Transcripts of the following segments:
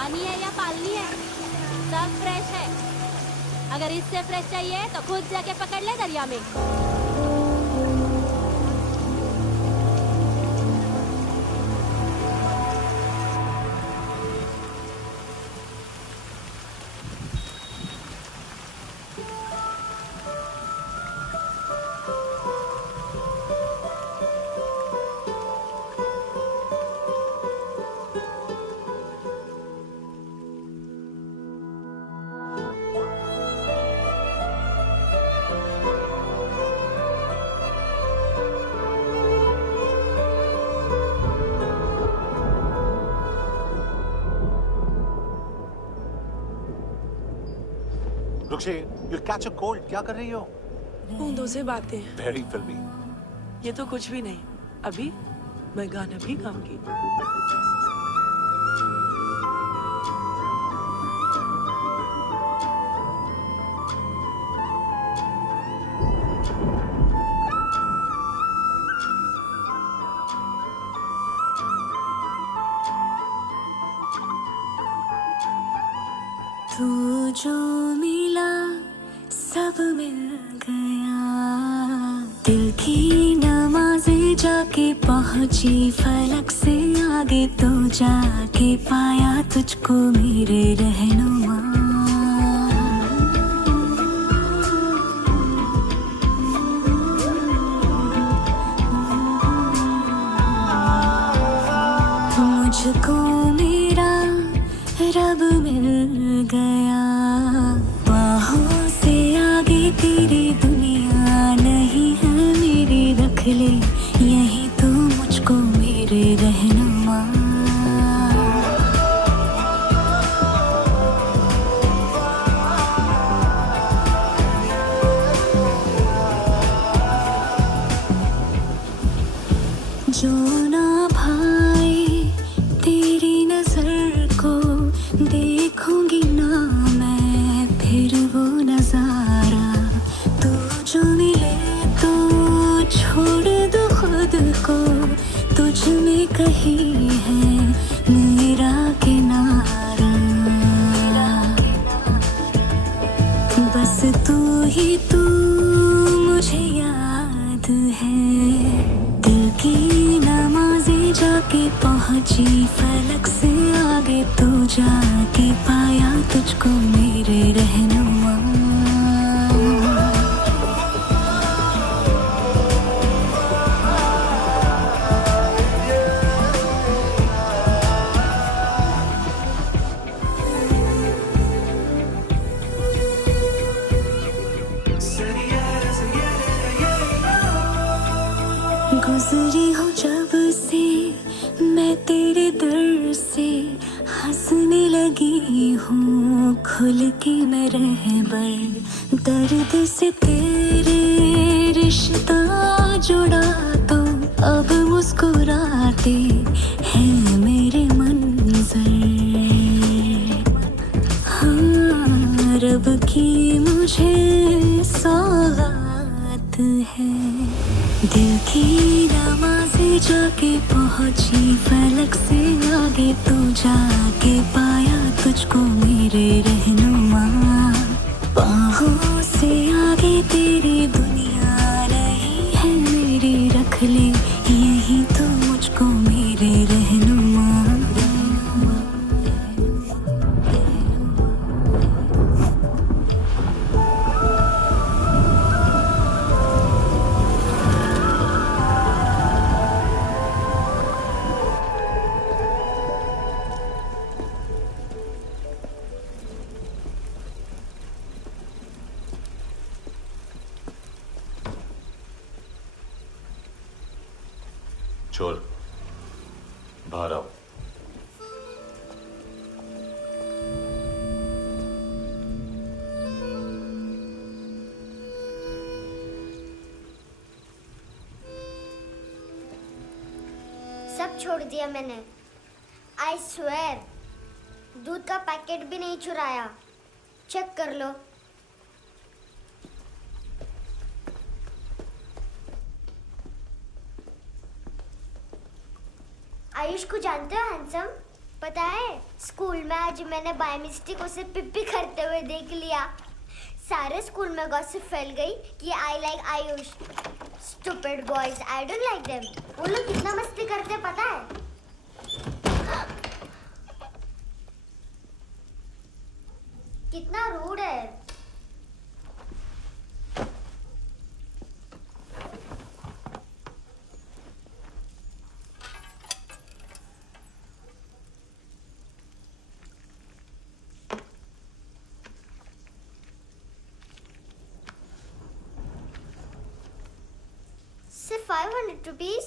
पानी है या पालनी है, सब फ्रेश है। अगर इससे फ्रेश चाहिए तो खुद जाके पकड़ ले दरिया में। रुक्षे, you'll catch a cold. क्या कर रही हो? बूंदों से बातें। Very filmy. ये तो कुछ भी नहीं। अभी मैं गाना भी गाऊंगी। तू जो मिला सब मिल गया, दिल की नमाज़ें जाके पहुंची फलक से आगे, तो जाके पाया तुझको मेरे रहनुमा। मुझको मेरा रब मिल गया, बाहों से आगे तेरी दुनिया नहीं है मेरी, रख ले यही तो मुझको मेरे रहनुमा। जो ना भाई तेरी नजर को देखूंगी ना मैं फिर वो नजारा, तू जो मिले तो छोड़ दो खुद को, तुझ में कहीं है मेरा किनारा। बस तू ही तू मुझे याद है, दिल की नमाज़ें जाके पहुंची फलक से आगे, तो जाके पाया तुझको मेरे रहनुमा। गुजरी हो जब से मैं तेरे दर से, हंसने लगी हूँ खुल के मैं रहबर, दर्द से तेरे रिश्ता जुड़ा, तो अब मुस्कुराते हैं मेरे मंजर। हाँ, रब की मुझे सौगात है, दिल की नमाज़ें जाके पहुंची फलक से आगे, तो जाके पाया तुझको मेरे रहनुमा। बाहों से आगे तेरी दुनिया नहीं है मेरी, रख ले यही तो मुझको मेरे रहनुमा। चोर, बाहर आओ। सब छोड़ दिया मैंने, आई स्वेर। दूध का पैकेट भी नहीं चुराया, चेक कर लो। आयुष को जानते हो हैंडसम? पता है स्कूल में आज मैंने बाय मिस्टेक उसे पिप्पी करते हुए देख लिया। सारे स्कूल में गॉसिप फैल गई कि I like Ayush. Stupid boys, I don't like them. वो लोग कितना मस्ती करते हैं पता है? कितना रूड है। सिर्फ 500 रुपीज?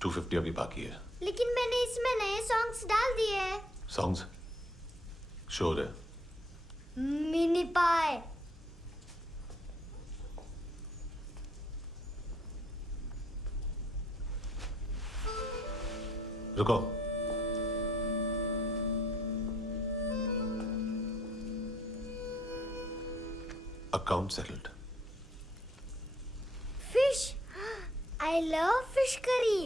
250 अभी बाकी है। लेकिन मैंने इसमें नए सॉन्ग्स डाल दिए हैं। सॉन्ग्स शोर है। मिनी पाए। रुको। Account settled. Fish. I love fish curry.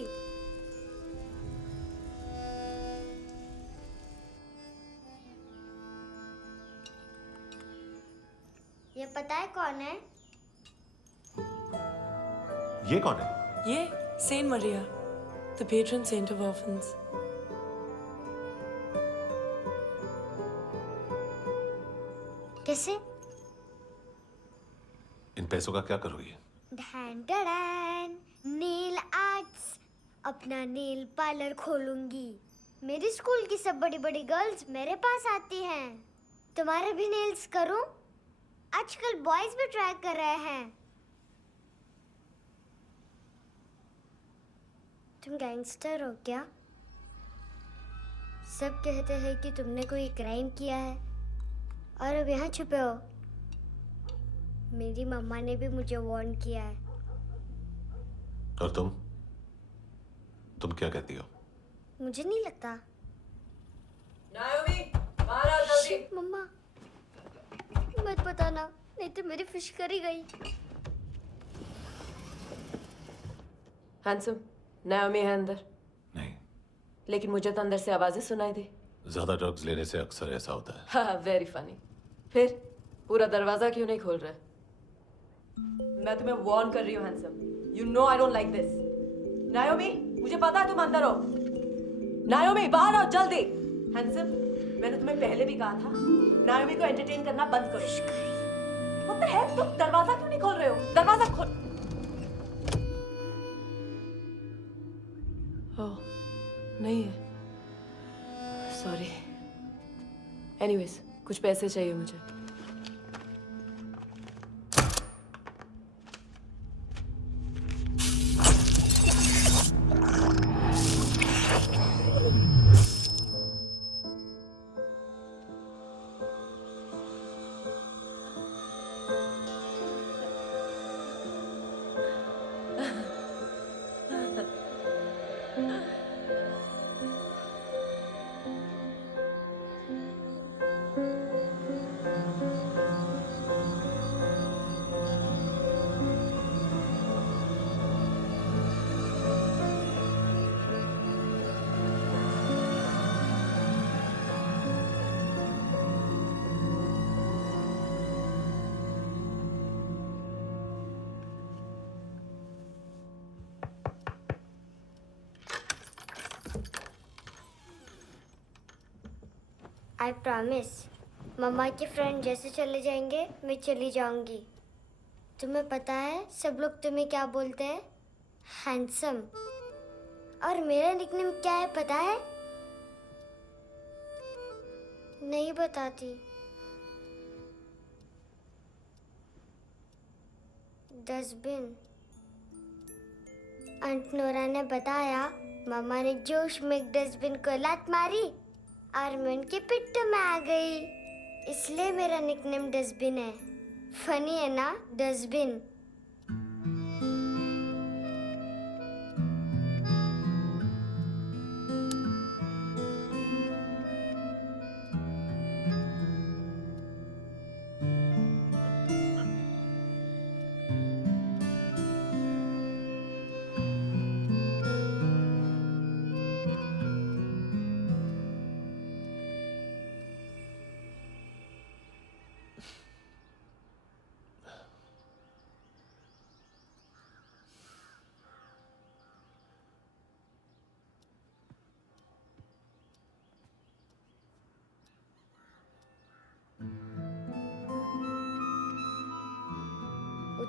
ये पता है कौन है? ये कौन है? ये saint Maria, the patron saint of orphans. कैसे? इन पैसों का क्या करोगी? ढैन ढैन, नेल आर्ट्स। अपना नेल पार्लर खोलूंगी। मेरी स्कूल की सब बड़ी बड़ी गर्ल्स मेरे पास आती हैं। तुम्हारे भी नेल्स करूं? आजकल बॉयज भी ट्राई कर रहे हैं। तुम गैंगस्टर हो क्या? सब कहते हैं कि तुमने कोई क्राइम किया है और अब यहाँ छुपे हो। मेरी मम्मा ने भी मुझे वार्न किया है। और तुम क्या कहती हो? मुझे नहीं लगता। नायोमी, बाहर आओ जल्दी। शिट, मम्मा मत बताना, नहीं तो मेरी फिश करी गई। हैंडसम, नायोमी है अंदर। नहीं, लेकिन मुझे तो अंदर से आवाजें सुनाई दी। ज्यादा ड्रग्स लेने से अक्सर ऐसा होता है। हाँ, वेरी फनी। फिर पूरा दरवाजा क्यों नहीं खोल रहे? मैं तुम्हें वार्न कर रही हूँ handsome. You know I don't like this. नायोमी, मुझे पता है तुम अंदर हो। नायोमी, बाहर आओ जल्दी। हैंडसम, मैंने तुम्हें पहले भी कहा था नायोमी को एंटरटेन करना बंद करो। What the heck? तुम दरवाजा क्यों नहीं खोल रहे हो? दरवाजा खोल। ओह, नहीं है। सॉरी। एनीवेज, कुछ पैसे चाहिए मुझे। आई प्रॉमिस, मम्मा के फ्रेंड जैसे चले जाएंगे मैं चली जाऊंगी। तुम्हें पता है सब लोग तुम्हें क्या बोलते हैं? हैंडसम। और मेरा निकनेम क्या है पता है? नहीं बताती। डस्टबिन। आंट नोरा ने बताया मम्मा ने जोश में एक डस्टबिन को लात मारी और मैं उनके पिट्ठू में आ गई, इसलिए मेरा निकनेम डस्टबिन है। फनी है ना डस्टबिन?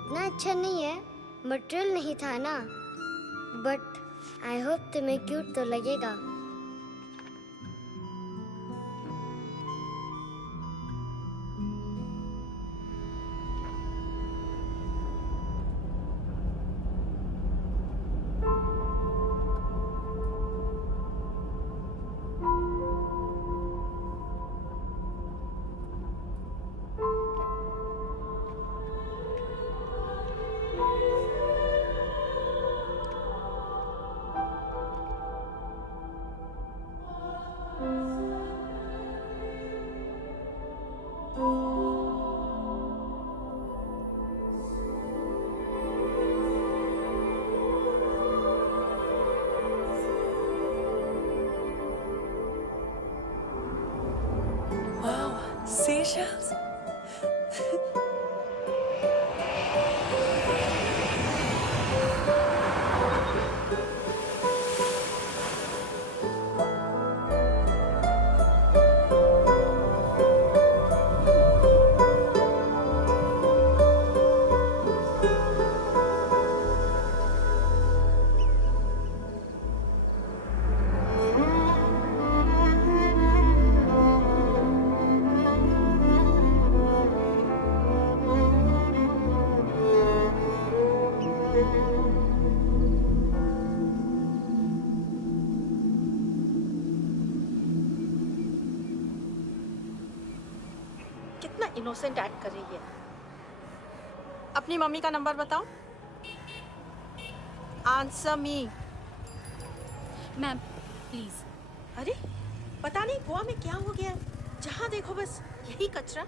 इतना अच्छा नहीं है, मटेरियल नहीं था ना, बट आई होप तुम्हें क्यूट तो लगेगा। Wow, seashells? कितना इनोसेंट एक्ट कर रही है। अपनी मम्मी का नंबर बताओ। Answer me. Ma'am please. अरे पता नहीं गोवा में क्या हो गया है, जहाँ देखो बस यही कचरा।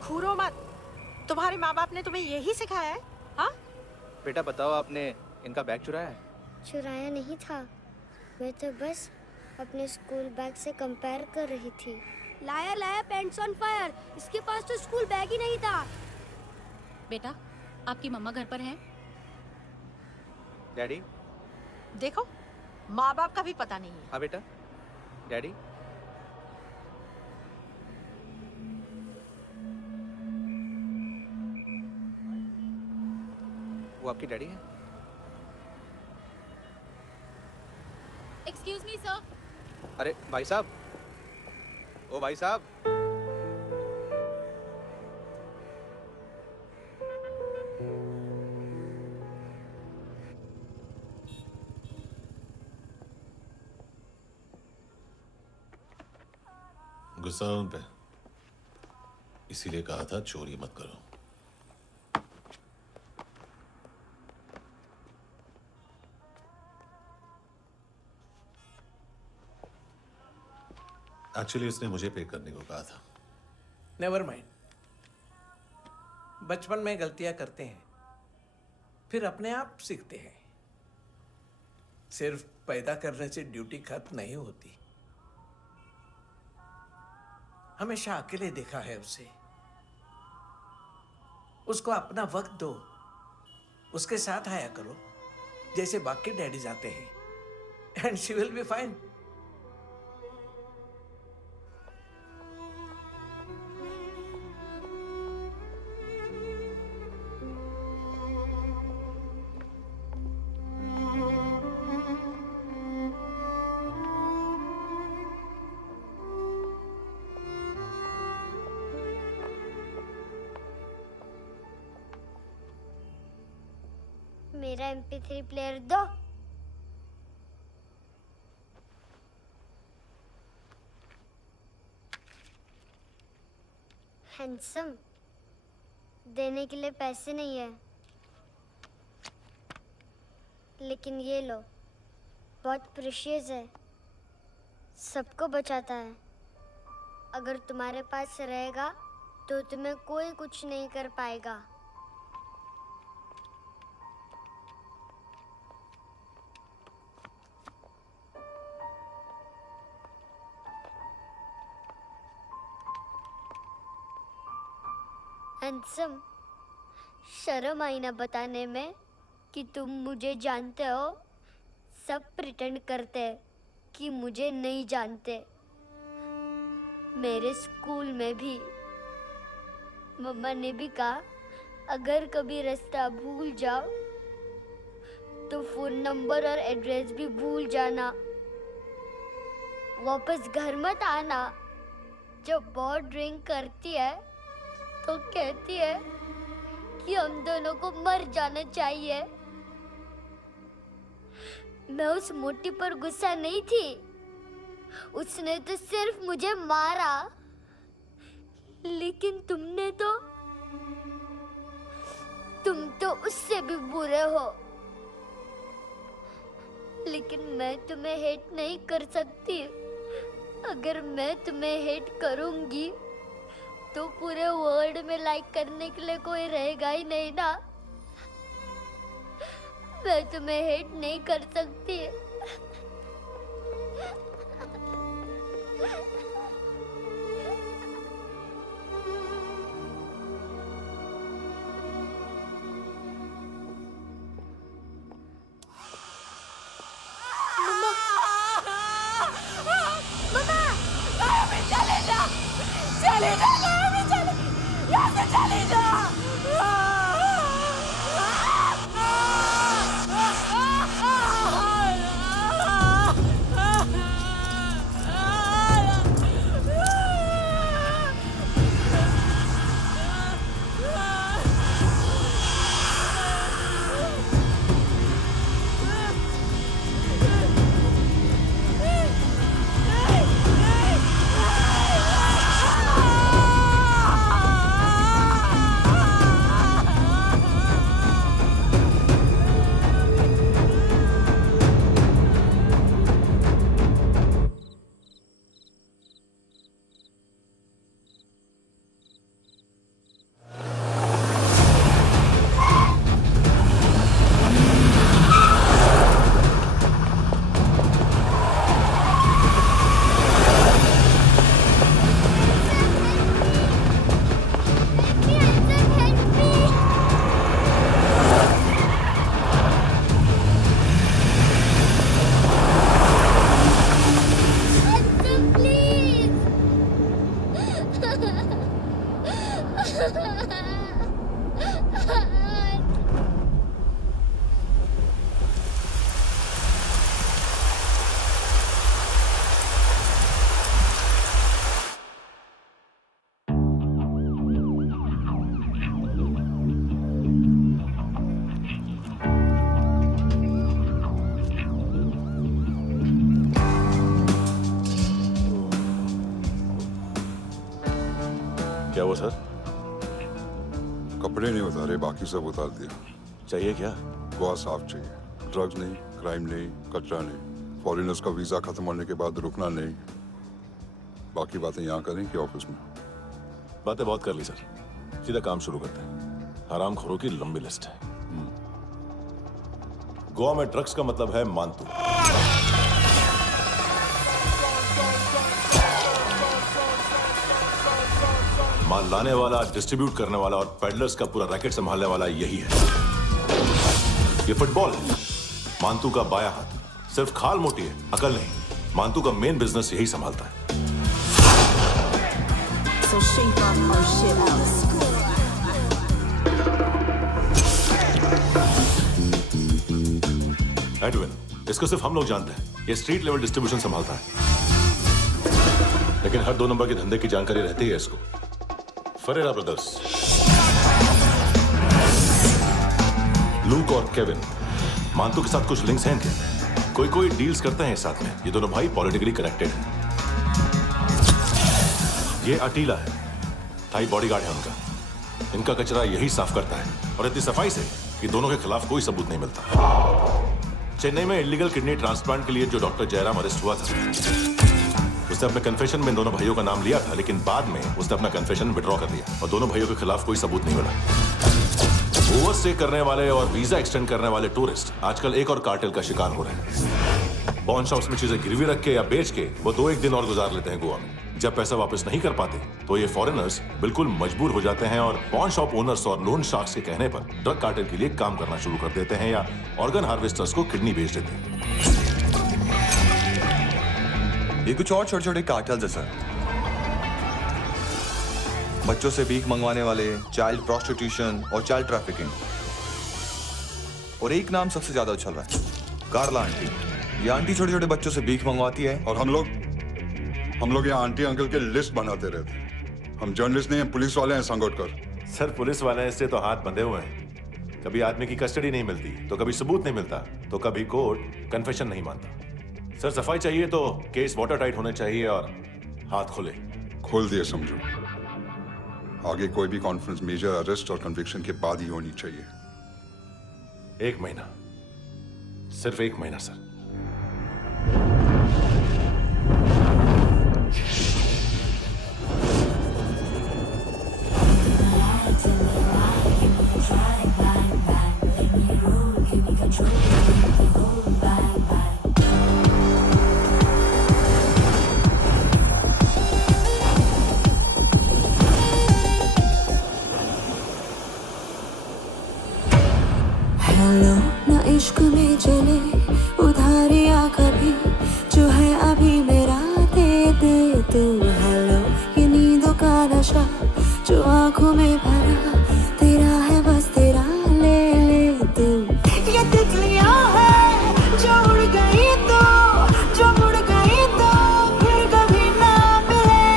घूरो मत, तुम्हारे माँ बाप ने तुम्हें यही सिखाया है? हाँ बेटा बताओ, आपने इनका बैग चुराया है? चुराया नहीं था, मैं तो बस अपने स्कूल बैग से कंपेयर कर रही थी। लाया लाया पैंट्स ऑन फायर, इसके पास तो स्कूल बैग ही नहीं था। बेटा आपकी मम्मा घर पर हैं? डैडी? देखो, माँ बाप का भी पता नहीं है। हाँ बेटा। डैडी? वो आपकी डैडी है? Excuse me sir. अरे भाई साहब, ओ भाई साहब। गुस्सा उन पे, इसीलिए कहा था चोरी मत करो। एक्चुअली उसने मुझे पे करने को कहा था। नेवर माइंड, बचपन में गलतियां करते हैं, फिर अपने आप सीखते हैं। सिर्फ पैदा करने से ड्यूटी खत्म नहीं होती। हमेशा अकेले देखा है उसे। उसको अपना वक्त दो, उसके साथ आया करो जैसे बाकी डैडीज आते हैं, and she will be fine. मेरा MP3 प्लेयर दो। हैंडसम, देने के लिए पैसे नहीं है, लेकिन ये लो, बहुत प्रेशियस है, सबको बचाता है। अगर तुम्हारे पास रहेगा तो तुम्हें कोई कुछ नहीं कर पाएगा। हैंडसम, शर्म आई ना बताने में कि तुम मुझे जानते हो। सब प्रिटेंड करते हैं कि मुझे नहीं जानते। मेरे स्कूल में भी मम्मा ने भी कहा अगर कभी रास्ता भूल जाओ तो फोन नंबर और एड्रेस भी भूल जाना। वापस घर मत आना। जब बहुत ड्रिंक करती है तो कहती है कि हम दोनों को मर जाना चाहिए। मैं उस मोटी पर गुस्सा नहीं थी, उसने तो सिर्फ मुझे मारा। लेकिन तुम तो उससे भी बुरे हो। लेकिन मैं तुम्हें हेट नहीं कर सकती। अगर मैं तुम्हें हेट करूंगी तो पूरे वर्ल्ड में लाइक करने के लिए कोई रहेगा ही नहीं ना। मैं तुम्हें हेट नहीं कर सकती। क्या हुआ सर? कपड़े नहीं उतारे, बाकी सब उतार दिया। चाहिए क्या? गोवा साफ चाहिए। ड्रग्स नहीं, क्राइम नहीं, कचरा नहीं। फॉरेनर्स का वीजा खत्म होने के बाद रुकना नहीं। बाकी बातें यहाँ करें कि ऑफिस में? बातें बहुत कर ली सर, सीधा काम शुरू करते हैं। हरामखोरों की लंबी लिस्ट है। गोवा में ड्रग्स का मतलब है मानतू। माल लाने वाला, डिस्ट्रीब्यूट करने वाला और पेडलर्स का पूरा रैकेट संभालने वाला यही है। ये फुटबॉल है, मानतू का बाया हाथ। सिर्फ खाल मोटी है, अकल नहीं। मानतू का मेन बिजनेस यही संभालता है। So shake our shit out. Edwin, इसको सिर्फ हम लोग जानते हैं। ये स्ट्रीट लेवल डिस्ट्रीब्यूशन संभालता है, लेकिन हर 2 नंबर के धंधे की जानकारी रहती है इसको। फरेरा ब्रदर्स, लूक और केविन, मानतू के साथ कुछ लिंक्स हैं इनके। कोई डील्स करते हैं साथ में। ये दोनों भाई पॉलिटिकली कनेक्टेड हैं। ये अटीला है, थाई बॉडीगार्ड है उनका। इनका कचरा यही साफ करता है, और इतनी सफाई से कि दोनों के खिलाफ कोई सबूत नहीं मिलता। चेन्नई में इलीगल किडनी ट्रांसप्लांट के लिए जो डॉक्टर जयराम अरेस्ट हुआ था, उसने अपने कन्फेशन में दोनों भाइयों का नाम लिया था, लेकिन बाद में उसने अपना कन्फेशन विड्रॉ कर लिया और दोनों भाइयों के खिलाफ कोई सबूत नहीं मिला। ओवरस्टे करने वाले और वीजा एक्सटेंड करने वाले टूरिस्ट आजकल एक और कार्टेल का शिकार हो रहे हैं। पॉन शॉप्स में चीजें गिरवी रख के या बेच के वो 2-1 दिन और गुजार लेते हैं गोवा में। जब पैसा वापस नहीं कर पाते तो ये फॉरेनर्स बिल्कुल मजबूर हो जाते हैं और पॉन शॉप ओनर्स और लोन शार्क्स के कहने पर ड्रग कार्टेल के लिए काम करना शुरू कर देते हैं या ऑर्गन हार्वेस्टर्स को किडनी बेच देते हैं। ये कुछ और छोटे छोटे कार्टेल्स है सर। बच्चों से भीख मंगवाने वाले, चाइल्ड प्रोस्टिट्यूशन और चाइल्ड ट्रैफिकिंग। और एक नाम सबसे ज्यादा उछल रहा है, कार्ला आंटी। ये आंटी छोटे छोटे बच्चों से भीख मंगवाती है। और हम लोग यहाँ आंटी अंकल के लिस्ट बनाते रहते हैं। हम जर्नलिस्ट नहीं हैं, पुलिस वाले हैं संगोटकर। सर पुलिस वाले इससे तो हाथ बंधे हुए हैं। कभी आदमी की कस्टडी नहीं मिलती, तो कभी सबूत नहीं मिलता, तो कभी कोर्ट कन्फेशन नहीं मानता। सर सफाई चाहिए तो केस वाटर टाइट होने चाहिए और हाथ खुले। खोल दिए समझो। आगे कोई भी कॉन्फ्रेंस मेजर अरेस्ट और कन्विक्शन के बाद ही होनी चाहिए। 1 महीना, सिर्फ 1 महीना सर। हेलो ना इश्क में चले उधारिया कभी, जो है अभी मेरा दे दे तू। हेलो ये नींदों का नशा जो आंखों में भरा, तेरा है बस तेरा, ले ले तू। ये तितलियां है जो उड़ गई तो, जो मुड़ गई तो फिर कभी ना मिले।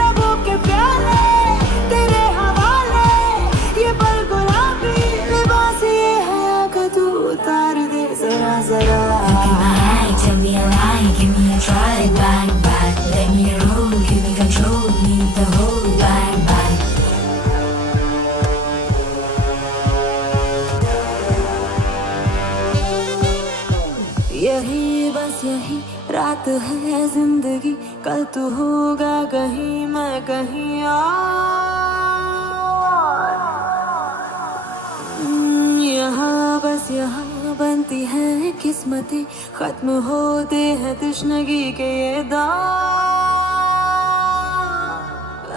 लबों के प्याले तेरे हवाले, ये पल गुलाबी लिबास ये हया का तू उतार दे जरा जरा। Tell me a lie, give me a try, bang bang. Let me roll, give me control, need the whole bang bang. यही बस यही रात है जिंदगी, कल तू होगा कहीं मैं कहीं और। यहाँ बस यहाँ बनती है किस्मतें, खत्म होते हैं तश्नगी के ये दाग।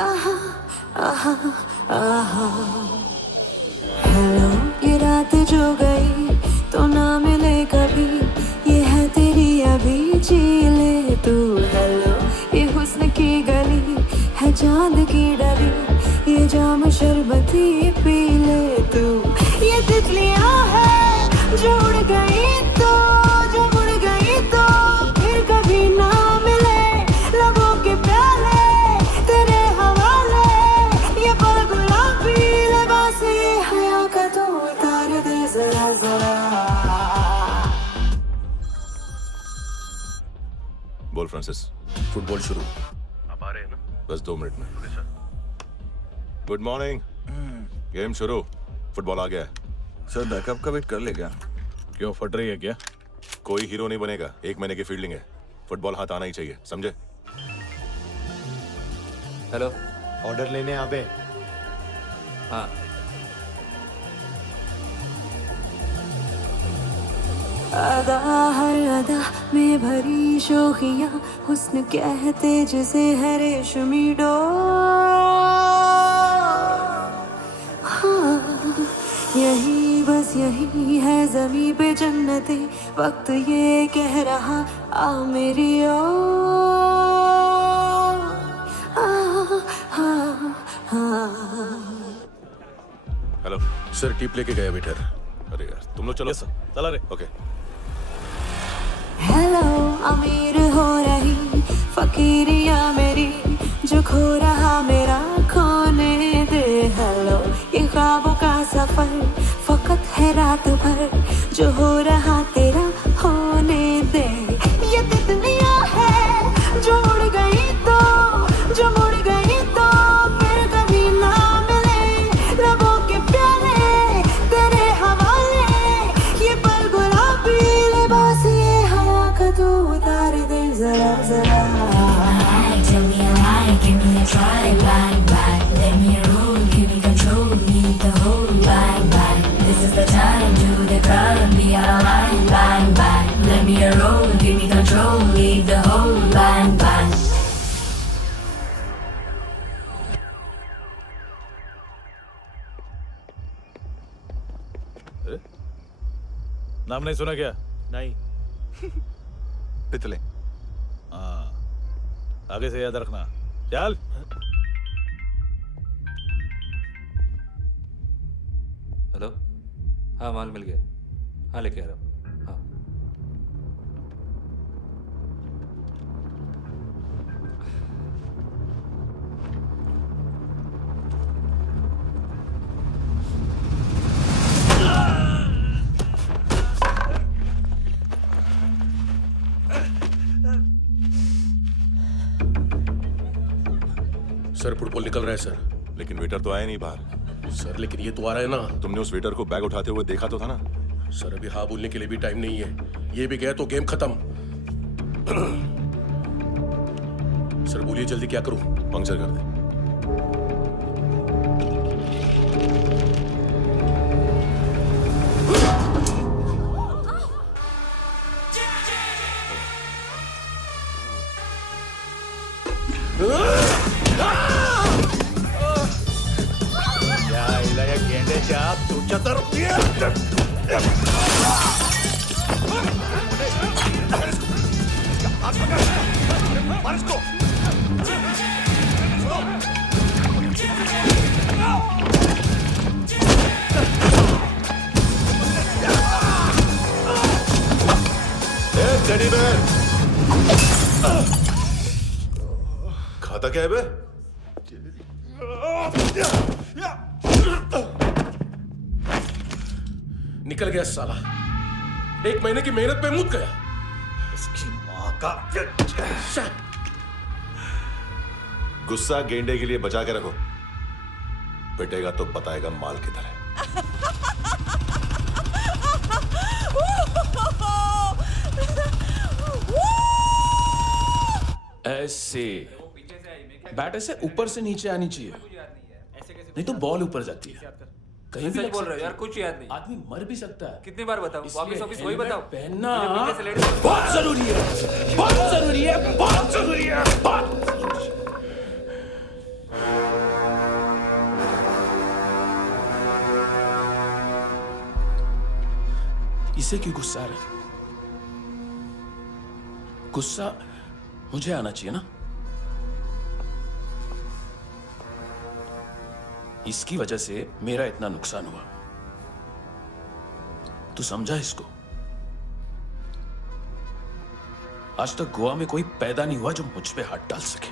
आहा आहा आहा। हेलो ये रात जो गई तो ना मिले कभी, ये है तेरी अभी जी ले तू। हेलो ये हुस्न की गली है चांद की डली, ये जाम शरबती पी ले तू। ये तितलियां है जो उड़ गई तो, जो मुड़ गई तो फिर कभी ना मिले। लबों के प्याले तेरे हवाले, ये पल गुलाबी लिबास ये हया का तू उतार दे जरा जरा। बोल फ्रांसिस। फुटबॉल शुरू। आप आ रहे हैं ना? बस 2 मिनट में। Good morning. गेम शुरू। फुटबॉल आ गया है। सर बैकअप का वेट कर ले क्या? क्यों, फट रही है क्या? कोई हीरो नहीं बनेगा, 1 महीने की फील्डिंग है। फुटबॉल हाथ आना ही चाहिए, समझे? हेलो, ऑर्डर लेने आवे। हाँ। अदा हर अदा में भरी शोखियाँ, हुस्न कहते जिसे है रेशमी डोर। हाँ यही बस यही है ज़मीं पे जन्नते, वक्त ये कह रहा आ मेरी ओर। हेलो सर, टिप लेके गया वेटर। अरे यार तुम लोग चलो। सर चला रे। ओके। हेलो अमीर हो रही फकीरिया मेरी, जो खो रहा मेरा खोने दे। हेलो ये ख्वाबों का सफर फकत है रात भर, जो हो रहा तेरा होने दे। ये तितलियां है जो उड़ गई तो, जो मुड़ गई तो फिर कभी ना मिले। रबों के प्याले तेरे हवाले, ये पल गुलाबी लिबास ये हवा का तू उतार दे जरा जरा। Tell me a lie, give me a try, bang bang. Let me roll, give me control, need the whole bang bang. This is the time, do the crime, be out of line, bang bang. Let me roll, give me control, need the whole bang bang. नाम नहीं सुना क्या? नहीं। पितले। हाँ, आगे से याद रखना। चल। हेलो, हाँ माल मिल गया, हाँ लेके आ रहा हूँ, हाँ। सर फुटबॉल निकल रहा है सर। लेकिन वेटर तो आया नहीं बाहर। सर लेकिन ये तो आ रहा है ना। तुमने उस वेटर को बैग उठाते हुए देखा तो था ना। सर अभी हाँ बोलने के लिए भी टाइम नहीं है, ये भी गया तो गेम खत्म। सर बोलिए जल्दी क्या करूं? पंक्चर कर दे। खाता क्या है बे? निकल गया साला, 1 महीने की मेहनत पे मुद गया। इसकी माँ का गुस्सा गेंडे के लिए बचा के रखो, पिटेगा तो बताएगा माल किधर है। ऐसे बैट ऐसे ऊपर से नीचे आनी चाहिए, नहीं तो बॉल ऊपर जाती है। कहीं भी बोल रहे हो यार, कुछ याद नहीं। आदमी मर भी सकता है। कितनी बार बताओ? वापिस वही बताओ। पहनना बहुत जरूरी है, बहुत जरूरी है, बहुत जरूरी है, बहुत। इसे क्यों गुस्सा आ रहा है? गुस्सा मुझे आना चाहिए ना। इसकी वजह से मेरा इतना नुकसान हुआ, तू समझा इसको? आज तक गोवा में कोई पैदा नहीं हुआ जो मुझ पे हाथ डाल सके।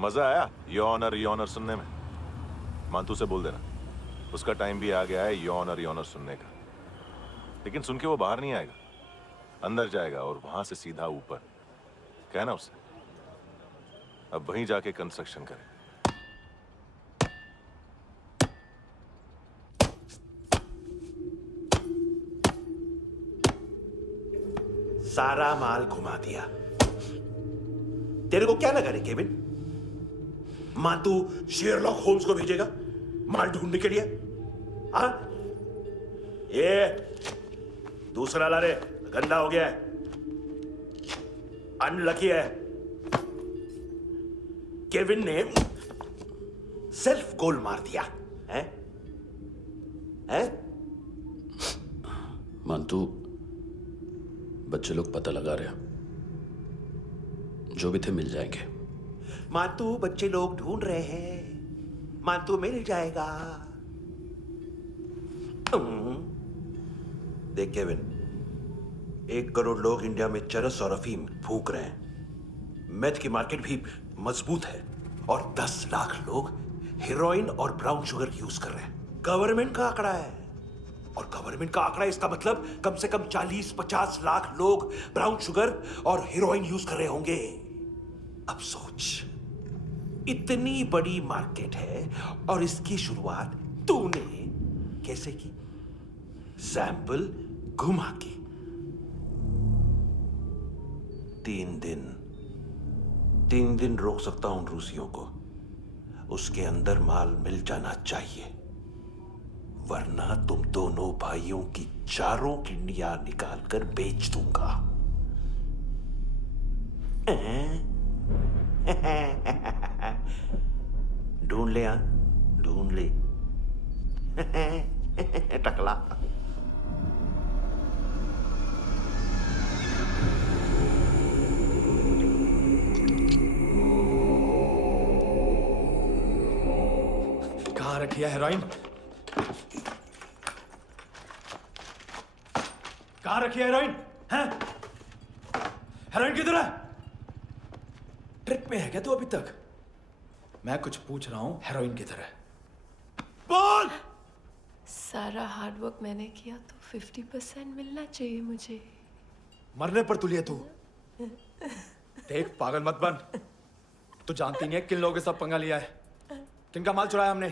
मजा आया योर ऑनर सुनने में? मानतू से बोल देना उसका टाइम भी आ गया है योर ऑनर सुनने का। लेकिन सुन के वो बाहर नहीं आएगा, अंदर जाएगा और वहां से सीधा ऊपर। कहना उसे अब वहीं जाके कंस्ट्रक्शन करे। सारा माल घुमा दिया। तेरे को क्या लगा रे केविन, मातू शेरलॉक होम्स को भेजेगा माल ढूंढने के लिए? हाँ, ये दूसरा ला रे, गंदा हो गया है, अनलकी है। केविन ने सेल्फ गोल मार दिया है? हैं? मानतू, बच्चे लोग पता लगा रहे हैं, जो भी थे मिल जाएंगे। मातू बच्चे लोग ढूंढ रहे हैं, मातू मिल जाएगा। देख केविन, 1 करोड़ लोग इंडिया में चरस और अफीम फूक रहे हैं। मेथ की मार्केट भी मजबूत है और 10 लाख लोग हेरोइन और ब्राउन शुगर यूज कर रहे हैं। गवर्नमेंट का आंकड़ा है, और गवर्नमेंट का आंकड़ा इसका मतलब कम से कम 40-50 लाख लोग ब्राउन शुगर और हेरोइन यूज कर रहे होंगे। अब सोच, इतनी बड़ी मार्केट है और इसकी शुरुआत तूने कैसे की? सैंपल घुमा के। 3 दिन रोक सकता हूं रूसियों को, उसके अंदर माल मिल जाना चाहिए, वरना तुम दोनों भाइयों की चारों किडनियां निकाल कर बेच दूंगा। ढूंढ ले, ढूंढ ले। टकला। कहाँ रखी है हेरोइन? कहाँ रखी है हेरोइन? हैं? हेरोइन किधर है? ट्रिप पे है क्या तू अभी तक? मैं कुछ पूछ रहा हूँ, हेरोइन किधर है? बोल! सारा हार्डवर्क मैंने किया तो 50% मिलना चाहिए मुझे। मरने पर तुलिए तू। देख पागल मत बन। तू जानती नहीं है किन लोगों के साथ पंगा लिया है, किनका माल चुराया हमने।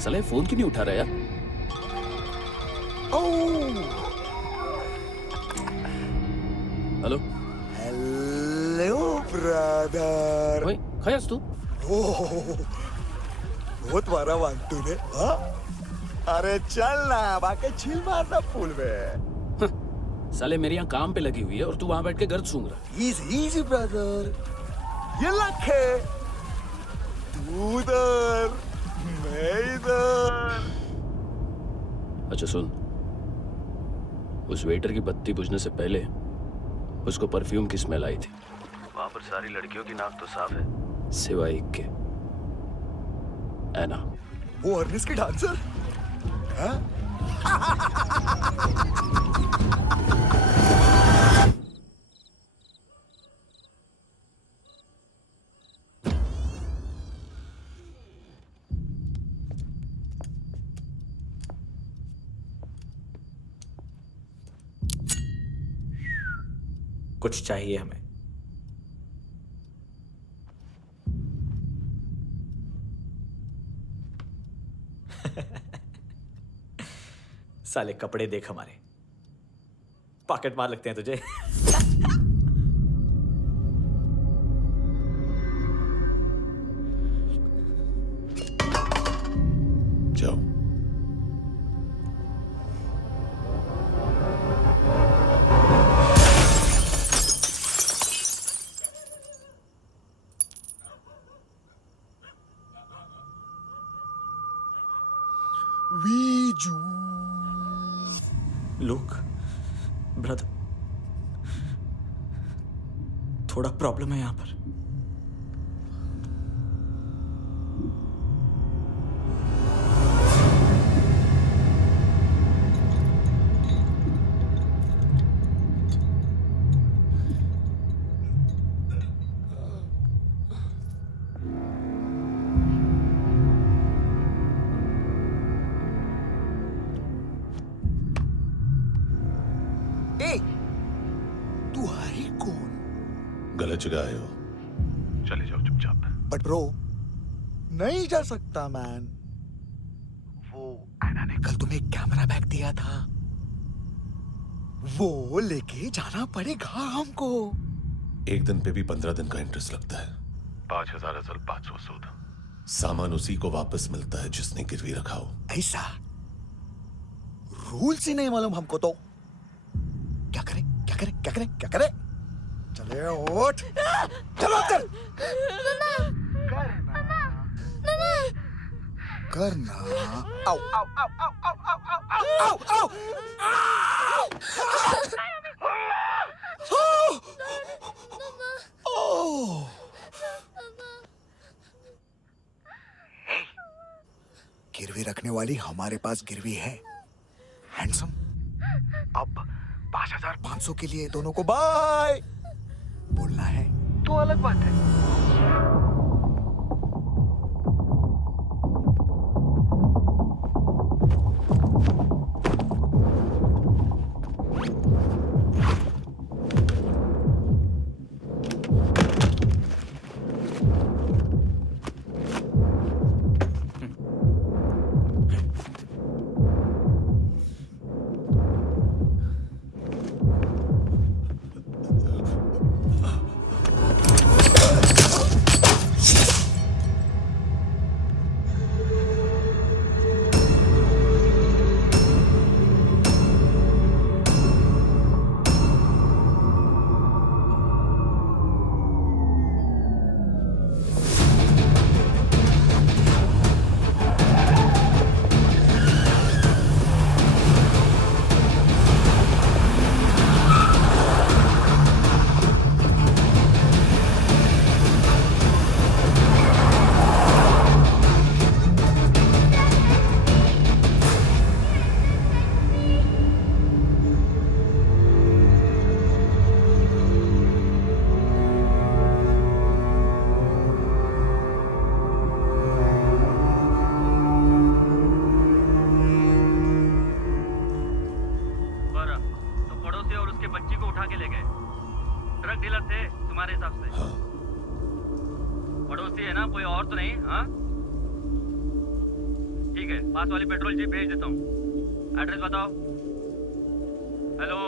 साले फोन क्यों नहीं उठा रहा यार? Hello hello brother. ओए खयास तू? बहुत मारा वांग तूने, हाँ? अरे चल ना, बाकी चिल मारना पूल में। साले मेरे यहाँ काम पे लगी हुई है और तू वहां बैठ के गर्द सूंघ रहा। इजी ब्रदर, ये लक है। तू उधर, मैं इधर। अच्छा सुन, उस वेटर की बत्ती बुझने से पहले उसको परफ्यूम की स्मेल आई थी। वहां पर सारी लड़कियों की नाक तो साफ है, सिवाय एक के, एना। वो अर्निस की डांसर? हाँ? कुछ चाहिए हमें। साले कपड़े देख हमारे, पॉकेट मार लगते हैं तुझे। जाओ। वीजू। लुक ब्रदर, थोड़ा प्रॉब्लम है यहां पर। तू है कौन? गलत जगह आए हो, चले जाओ चुपचाप। बट ब्रो, नहीं जा सकता मैन। वो एना ने कल तुम्हें एक कैमरा बैग दिया था, वो लेके जाना पड़ेगा हमको। एक दिन पे भी 15 दिन का इंटरेस्ट लगता है। 5,000 असल 500 सूद। सामान उसी को वापस मिलता है जिसने गिरवी रखा हो। ऐसा रूल्स ही नहीं मालूम हमको तो। क्या करें क्या करें क्या करें क्या करें? चले उठ, चलो कर। करना। आओ आओ आओ आओ आओ आओ आओ आओ आओ। गिरवी रखने वाली हमारे पास गिरवी है। हैंडसम, अब 5,500 के लिए दोनों को बाय बोलना है तो अलग बात है। पड़ोसी है ना, कोई और तो नहीं? हाँ ठीक है, पास वाली पेट्रोल जीप भेज देता हूँ। एड्रेस बताओ। हेलो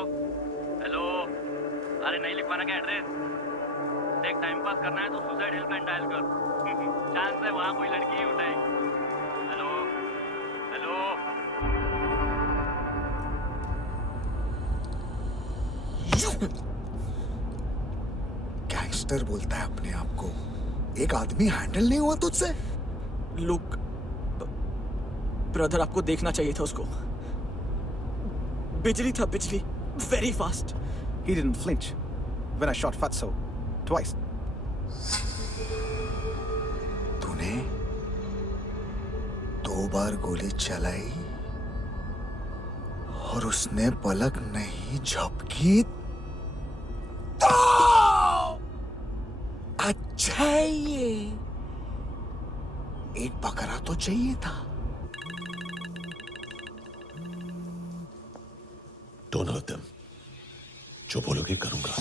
हेलो, अरे नहीं लिखवाना क्या एड्रेस? देख, टाइम पास करना है तो सुसाइड हेल्पलाइन डायल कर। चांस है वहाँ कोई लड़की ही उठाएगी। Hello hello. गैंगस्टर बोलता है अपने आप को। एक आदमी हैंडल नहीं हुआ तुझसे? लुक ब्रदर, आपको देखना चाहिए था उसको। बिजली था, बिजली, very fast. He didn't flinch when I shot Fatso twice. तूने 2 बार गोली चलाई और उसने पलक नहीं झपकी तो अच्छा है ये। एक बकरा तो चाहिए था। दोनों of them, जो बोलोगे करूंगा।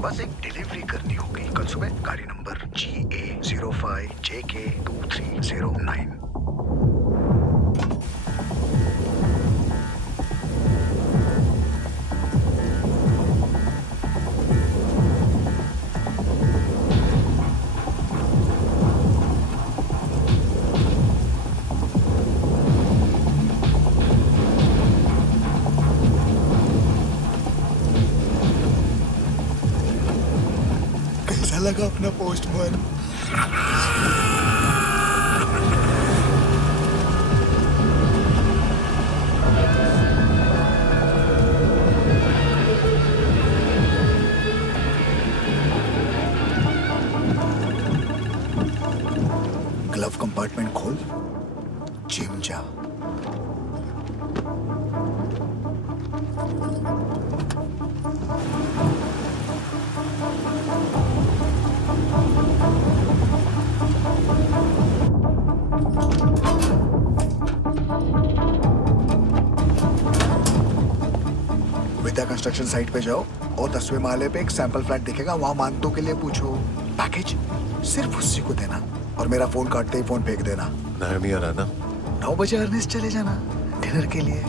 बस एक डिलीवरी करनी होगी कल सुबह। गाड़ी नंबर GA05JK2309। कैसा लगा अपना पोस्टमैन? ग्लव कंपार्टमेंट खोल, जिम जा। विद्या कंस्ट्रक्शन साइट पे जाओ और 10वें माले पे एक सैंपल फ्लैट दिखेगा, वहां मानतों के लिए पूछो। पैकेज सिर्फ उसी को देना और मेरा फोन काटते ही फोन फेंक देना। नायमी आ रहा ना? 9 बजे अर्नेस्ट चले जाना डिनर के लिए।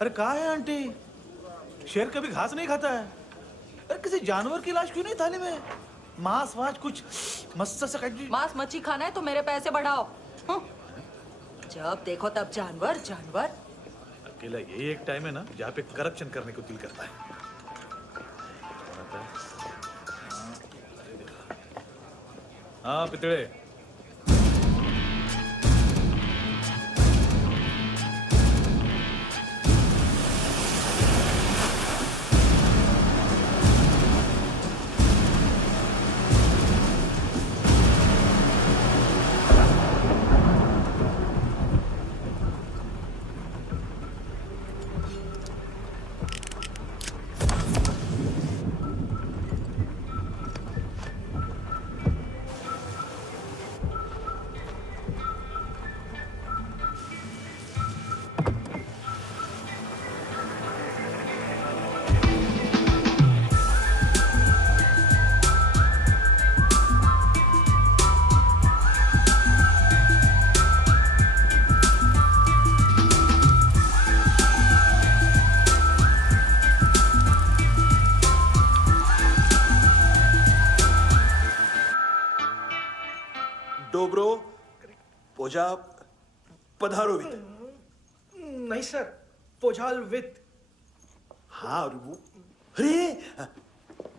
अरे कहाँ है आंटी? शेर कभी घास नहीं खाता है। अरे किसी जानवर की लाश क्यों नहीं थाली में? मांस वास कुछ मस्त सा कट। मांस मच्छी खाना है तो मेरे पैसे बढ़ाओ। जब देखो तब जानवर जानवर। अकेला यही एक टाइम है ना जहाँ पे करप्शन करने को दिल करता है। हाँ पितड़े, डोब्रो पोजा पधारोवित। नहीं सर, पोझाल विथ। हाँ और वो, अरे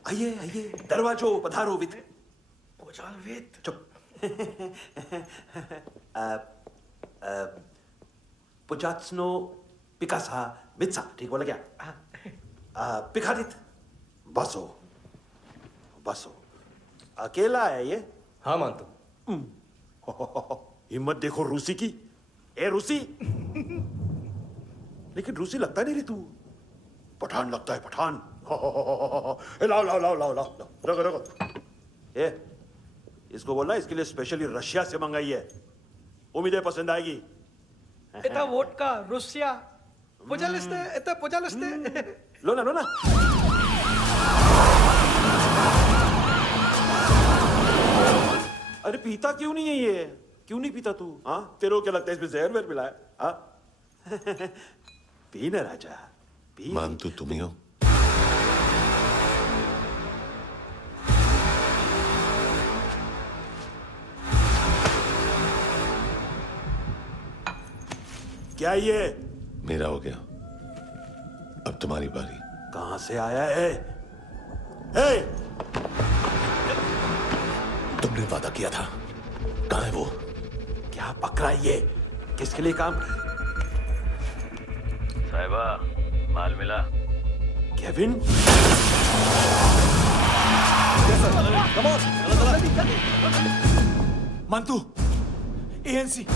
आइए आइए, दरवाजो पधारोवित। पोझाल विथ। चुप। पुजात्सनो पिकासा मित्सा, ठीक बोला क्या? पिखादित बसो बसो। अकेला है ये? हाँ मानतो। हिम्मत देखो रूसी की। ए रूसी, लेकिन रूसी लगता नहीं रे तू, पठान लगता है, पठान। लाओ लाओ लाओ लाओ लाओ, रखो रखो। ए, इसको बोलना इसके लिए स्पेशली रशिया से मंगाई है, उम्मीद है पसंद आएगी। इतना वोडका रुसिया पुजालिस्ते, इतना पुजालिस्ते। लो ना लो ना। अरे पीता क्यों नहीं है ये? क्यों नहीं पीता तू? हाँ, तेरे को क्या लगता है इसमें जहर वहर मिला है? हाँ? पी ना राजा, पी। मानतू तुम ही हो? क्या ये? मेरा हो गया, अब तुम्हारी बारी। कहां से आया है? हे! तुमने वादा किया था, कहां है वो? क्या पकड़ा ये? किसके लिए काम? साहिबा, माल मिला? केविन? मंतू, एएनसी।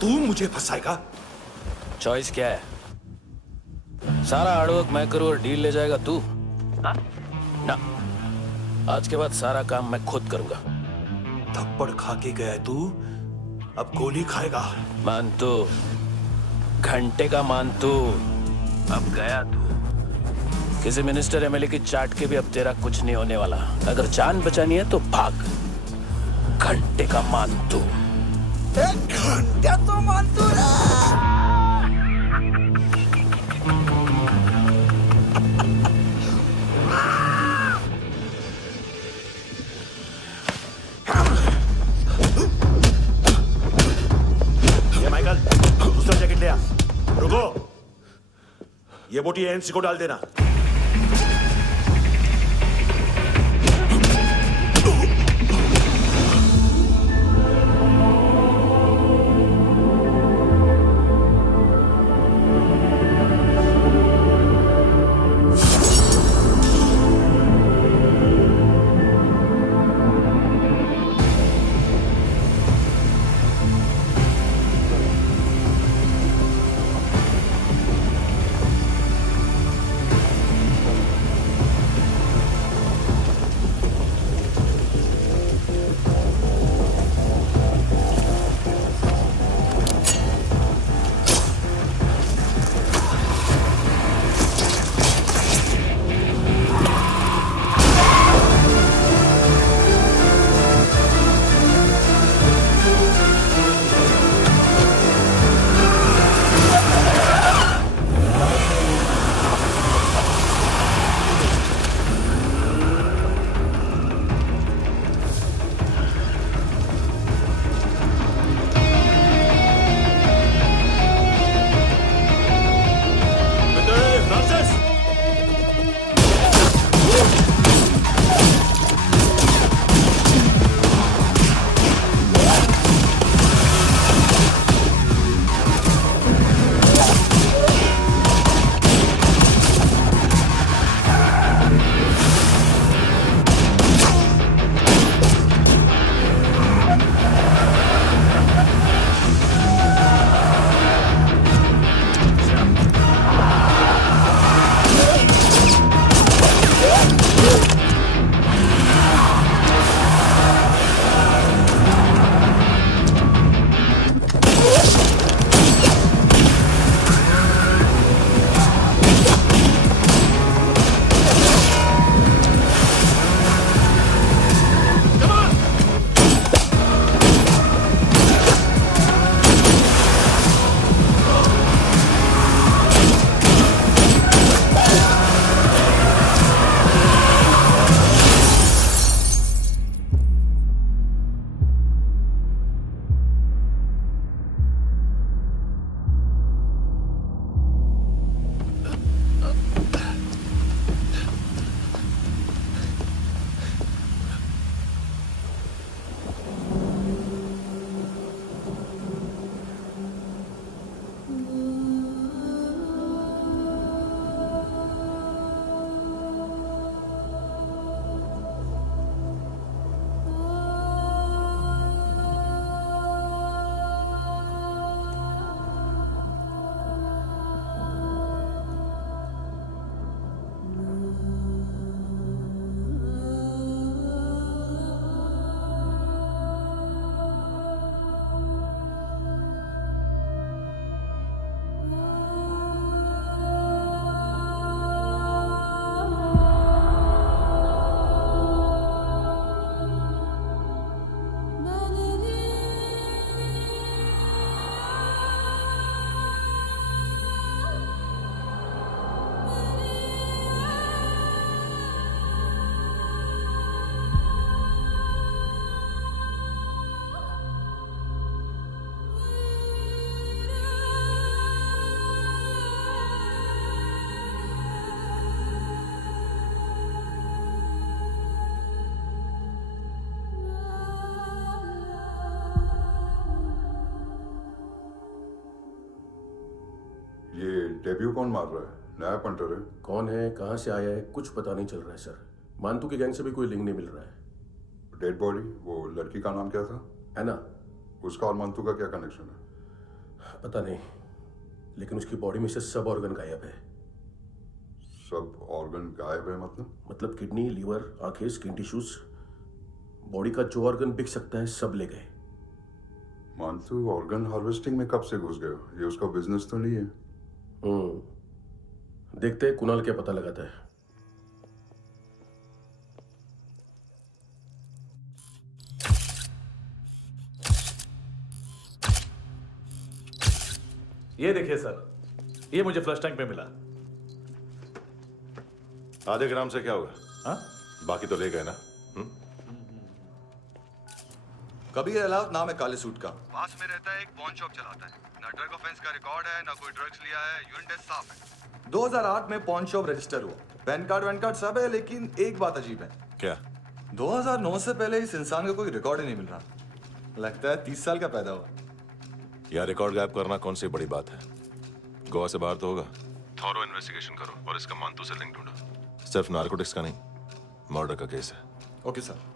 तू मुझे फंसाएगा? चॉइस क्या है? सारा हार्डवर्क मैं करूं और डील ले जाएगा तू? ना, आज के बाद सारा काम मैं खुद करूंगा। थप्पड़ खा के गया तू, अब गोली खाएगा। मानतू, घंटे का मानतू, अब गया तू। किसी मिनिस्टर एमएलए की चाट के भी अब तेरा कुछ नहीं होने वाला। अगर जान बचानी है तो भाग। घंटे का मानतू। घंटा तो मानतू ना। ये माइकल, दूसरा जैकेट ले आ। रुको, ये बोटी एएनसी को डाल देना। ये डेब्यू कौन मार रहा है? नया पंटर है? कौन है, कहाँ से आया है, कुछ पता नहीं चल रहा है सर। मानतू की गैंग से भी कोई लिंक नहीं मिल रहा है। डेड बॉडी, वो लड़की का नाम क्या था? है ना? उसका और मानतू का क्या कनेक्शन है? पता नहीं, लेकिन उसकी बॉडी में से सब ऑर्गन गायब है। सब ऑर्गन गायब है मतलब किडनी, लीवर, आंखें, स्किन टिश्यूज, बॉडी का जो ऑर्गन बिक सकता है सब ले गए। मानतू ऑर्गन हार्वेस्टिंग में कब से घुस गए? ये उसका बिजनेस तो नहीं है? देखते हैं कुणाल क्या पता लगाता है। ये देखिए सर, ये मुझे फ्लश टैंक में मिला। आधे ग्राम से क्या होगा? हाँ? बाकी तो ले गए ना? कबीर अलाउद्दीन नाम है काले सूट का, पास में रहता है, एक पॉन शॉप चलाता है। ना ड्रग ऑफेंस का रिकॉर्ड है, ना कोई ड्रग्स लिया है, यूरिन टेस्ट साफ है। 2008 में पॉन शॉप रजिस्टर हुआ, पैन कार्ड सब है, लेकिन एक बात अजीब है। क्या? 2009 से पहले इस इंसान का कोई रिकॉर्ड ही नहीं मिल रहा। लगता है 30 साल का पैदा हुआ। यह रिकॉर्ड गायब करना कौन सी बड़ी बात है? गोवा से बाहर तो होगा। थॉरो इन्वेस्टिगेशन करो और इसका मानतू से लिंक ढूंढो। सिर्फ नारकोटिक्स का नहीं, मर्डर का केस है। Okay sir.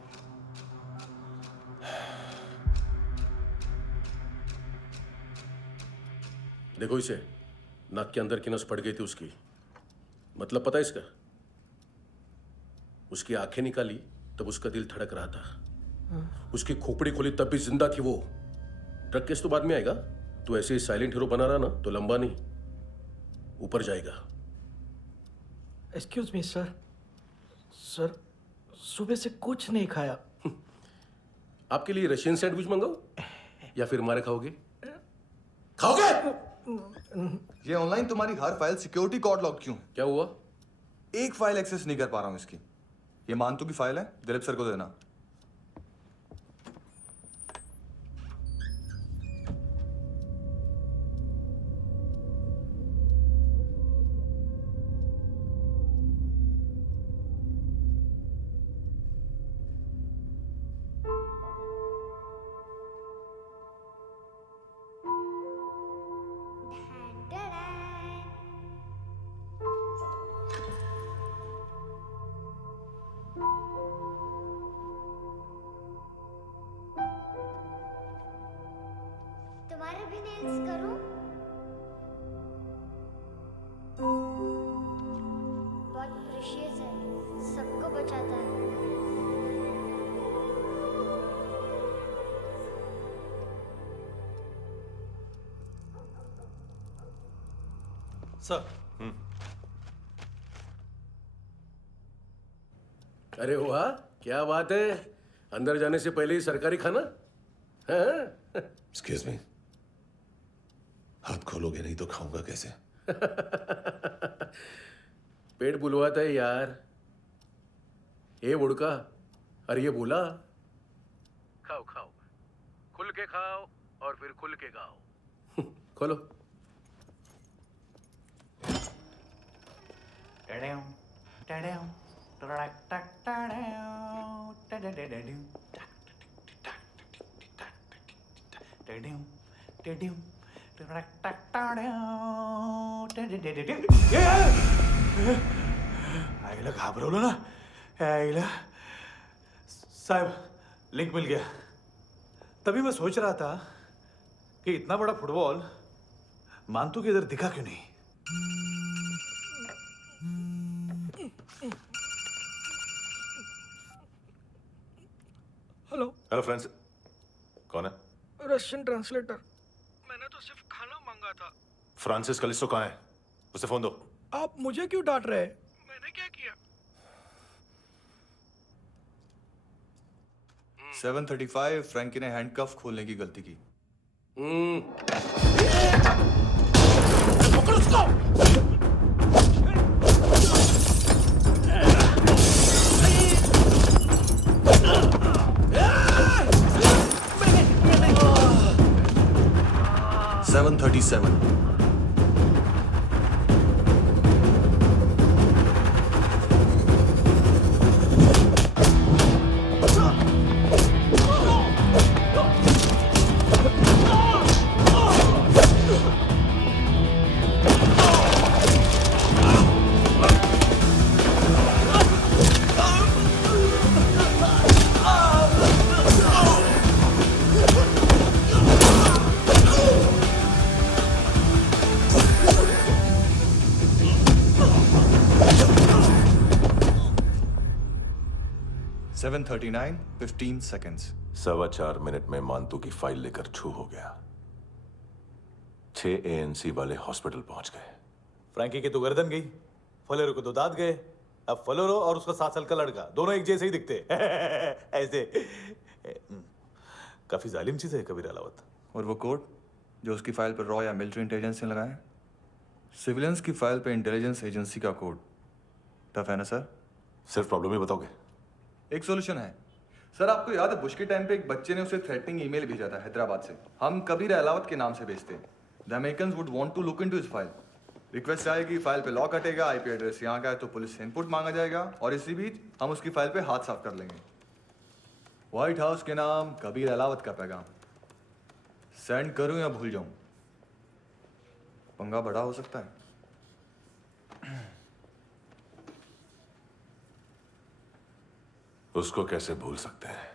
देखो इसे, नाक के अंदर की नस फट गई थी उसकी। मतलब पता है इसका? उसकी आंखें निकाली तब उसका दिल धड़क रहा था। उसकी खोपड़ी खोली तब भी जिंदा थी वो। ड्रग केस तो बाद में आएगा। तो ऐसे ही साइलेंट हीरो बना रहा ना तो लंबा नहीं, ऊपर जाएगा। एक्सक्यूज मी सर, सर सुबह से कुछ नहीं खाया। आपके लिए रशियन सैंडविच मंगाओ या फिर मारे खाओगे? खाओगे? ये ऑनलाइन तुम्हारी हर फाइल सिक्योरिटी कॉर्ड लॉक क्यों है? क्या हुआ? एक फाइल एक्सेस नहीं कर पा रहा हूं इसकी। ये मानतू की फाइल है, दिलीप सर को देना। तुम्हारे भी नेल्स करूं? बहुत प्रेशियस है, सबको बचाता है। सर। अरे वाह, क्या बात है। अंदर जाने से पहले ही सरकारी खाना। एक्सक्यूज मी, हाथ खोलोगे नहीं तो खाऊंगा कैसे? पेट बुलवाता है यार। ये बुड़का, अरे ये बोला। खाओ खाओ, खुल के खाओ और फिर खुल के गाओ। खोलो। आईला घाबरवलं ना। आईला साहब, लिंक मिल गया। तभी मैं सोच रहा था कि इतना बड़ा फुटबॉल मानतू के इधर दिखा क्यों नहीं। हेलो। हेलो फ्रेंड्स, कौन है? Russian translator. मैंने तो सिर्फ खाना मांगा था। फ्रांसिस कलिस्टो कहाँ है? उसे फोन दो। आप मुझे क्यों डांट रहे हैं? मैंने क्या किया? 735 फ्रैंकी ने हैंडकफ खोलने की गलती की। पकड़ उसको। 737 Oh! 7:39, 15 seconds. 4.25 मिनट में मानतू की फाइल लेकर छू हो गया। 6 ANC वाले हॉस्पिटल पहुंच गए। फ्रैंकी की तो गर्दन गई, फलेरो को तो दांत गए। अब फलेरो और उसका 7 साल का लड़का दोनों एक जैसे ही दिखते ऐसे। काफी जालिम चीज है कबीर अलावत। और वो कोड जो उसकी फाइल पर रॉ या मिलिट्री इंटेलिजेंस ने लगाया, सिविलियंस की फाइल पे इंटेलिजेंस एजेंसी का कोड। टफ है ना सर? सिर्फ प्रॉब्लम ही बताओगे? एक सॉल्यूशन है सर। आपको याद है बुश के टाइम पे एक बच्चे ने उसे थ्रेटनिंग ईमेल भेजा था हैदराबाद से। हम कबीर अलावत के नाम से भेजते हैं। The Americans would want to look into his file. Request आएगी, फाइल पे लॉक हटेगा, आईपी एड्रेस यहाँ का है तो पुलिस से इनपुट मांगा जाएगा और इसी बीच हम उसकी फाइल पे हाथ साफ कर लेंगे। व्हाइट हाउस के नाम कबीर अलावत का पैगाम। सेंड करूं या भूल जाऊं? पंगा बड़ा हो सकता है। उसको कैसे भूल सकते हैं?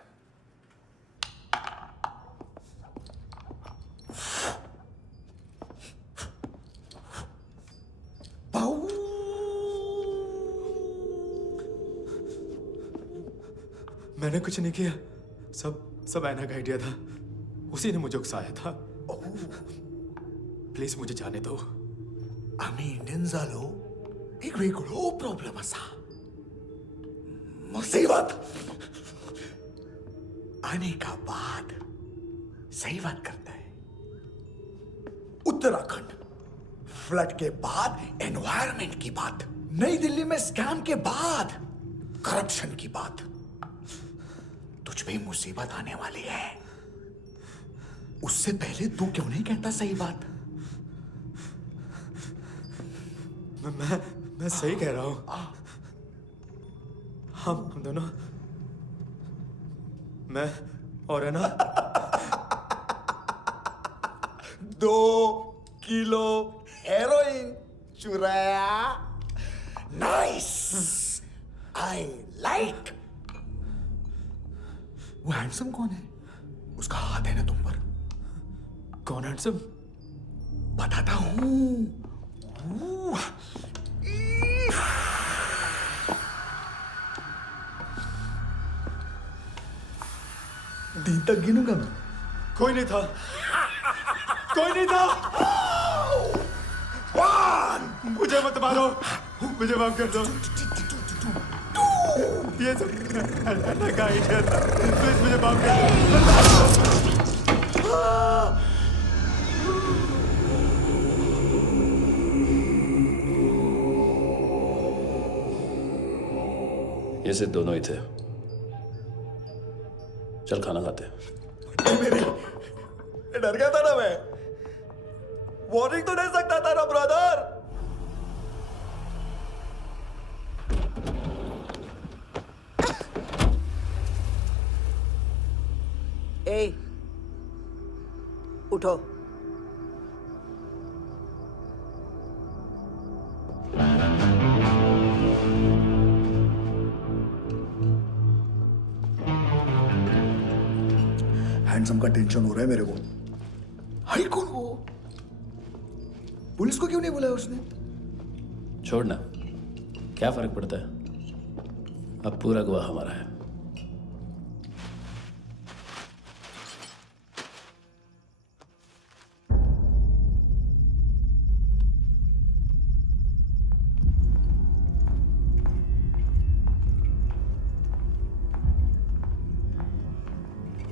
मैंने कुछ नहीं किया, सब ऐना का आइडिया था। उसी ने मुझे उकसाया था। प्लीज मुझे जाने दो। आम्ही इंडियन झालो एक वेगळो प्रॉब्लेम असा, मुसीबत आने का बाद। सही बात करता है। उत्तराखंड फ्लड के बाद एनवायरनमेंट की बात, नई दिल्ली में स्कैम के बाद करप्शन की बात। तुझ पे मुसीबत आने वाली है, उससे पहले तू क्यों नहीं कहता सही बात? मैं सही कह रहा हूं। हम दोनों, मैं और है ना 2 किलो हेरोइन चुराया। Nice, I like. वो हैंडसम कौन है? उसका हाथ है ना तुम पर? कौन हैंडसम? बताता हूं। दिन तक गिनूंगा मैं। कोई नहीं था, कोई नहीं था। मुझे मत मारो, मुझे माफ कर दो। ये सब का आइडिया था। प्लीज मुझे माफ कर दो। ये सिर्फ दोनों ही थे। चल खाना खाते। मेरी डर गया था ना मैं। वार्निंग तो दे सकता था ना ब्रदर। ए, उठो। हैंडसम का टेंशन हो रहा है मेरे को। हाई कौन वो? पुलिस को क्यों नहीं बुलाया उसने? छोड़ना, क्या फर्क पड़ता है? अब पूरा गवाह हमारा है।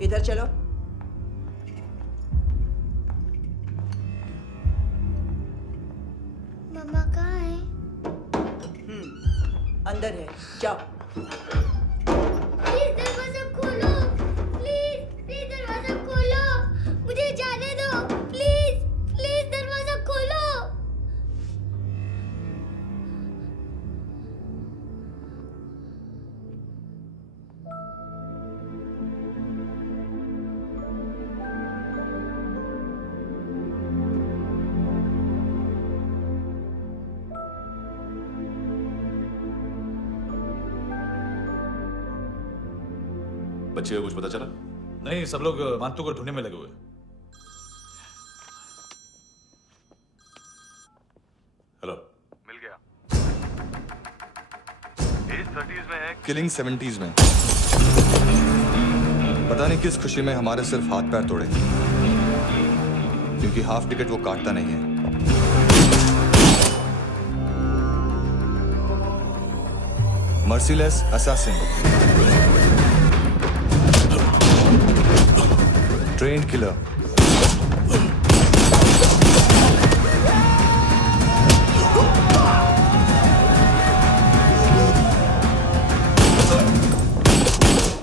इधर चलो। मम्मा कहाँ है? अंदर है, जाओ। प्लीज दरवाजा खोलो। प्लीज दरवाजा खोलो। मुझे जाने दो। प्लीज दरवाजा खोलो। बच्चे को कुछ पता चला? नहीं, सब लोग मानतू को ढूंढने में लगे हुए। हेलो, मिल गया। एज 30s में है, किलिंग 70s में। पता नहीं किस खुशी में हमारे सिर्फ हाथ पैर तोड़े, क्योंकि हाफ टिकट वो काटता नहीं है। Merciless assassin, trained killer,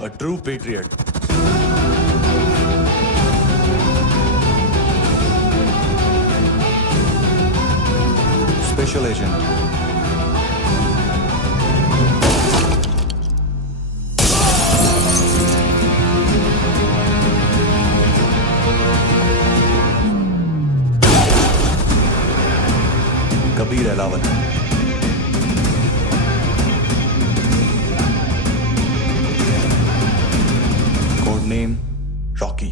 a true patriot. Special agent. Kabir Alawat. Code name Rocky.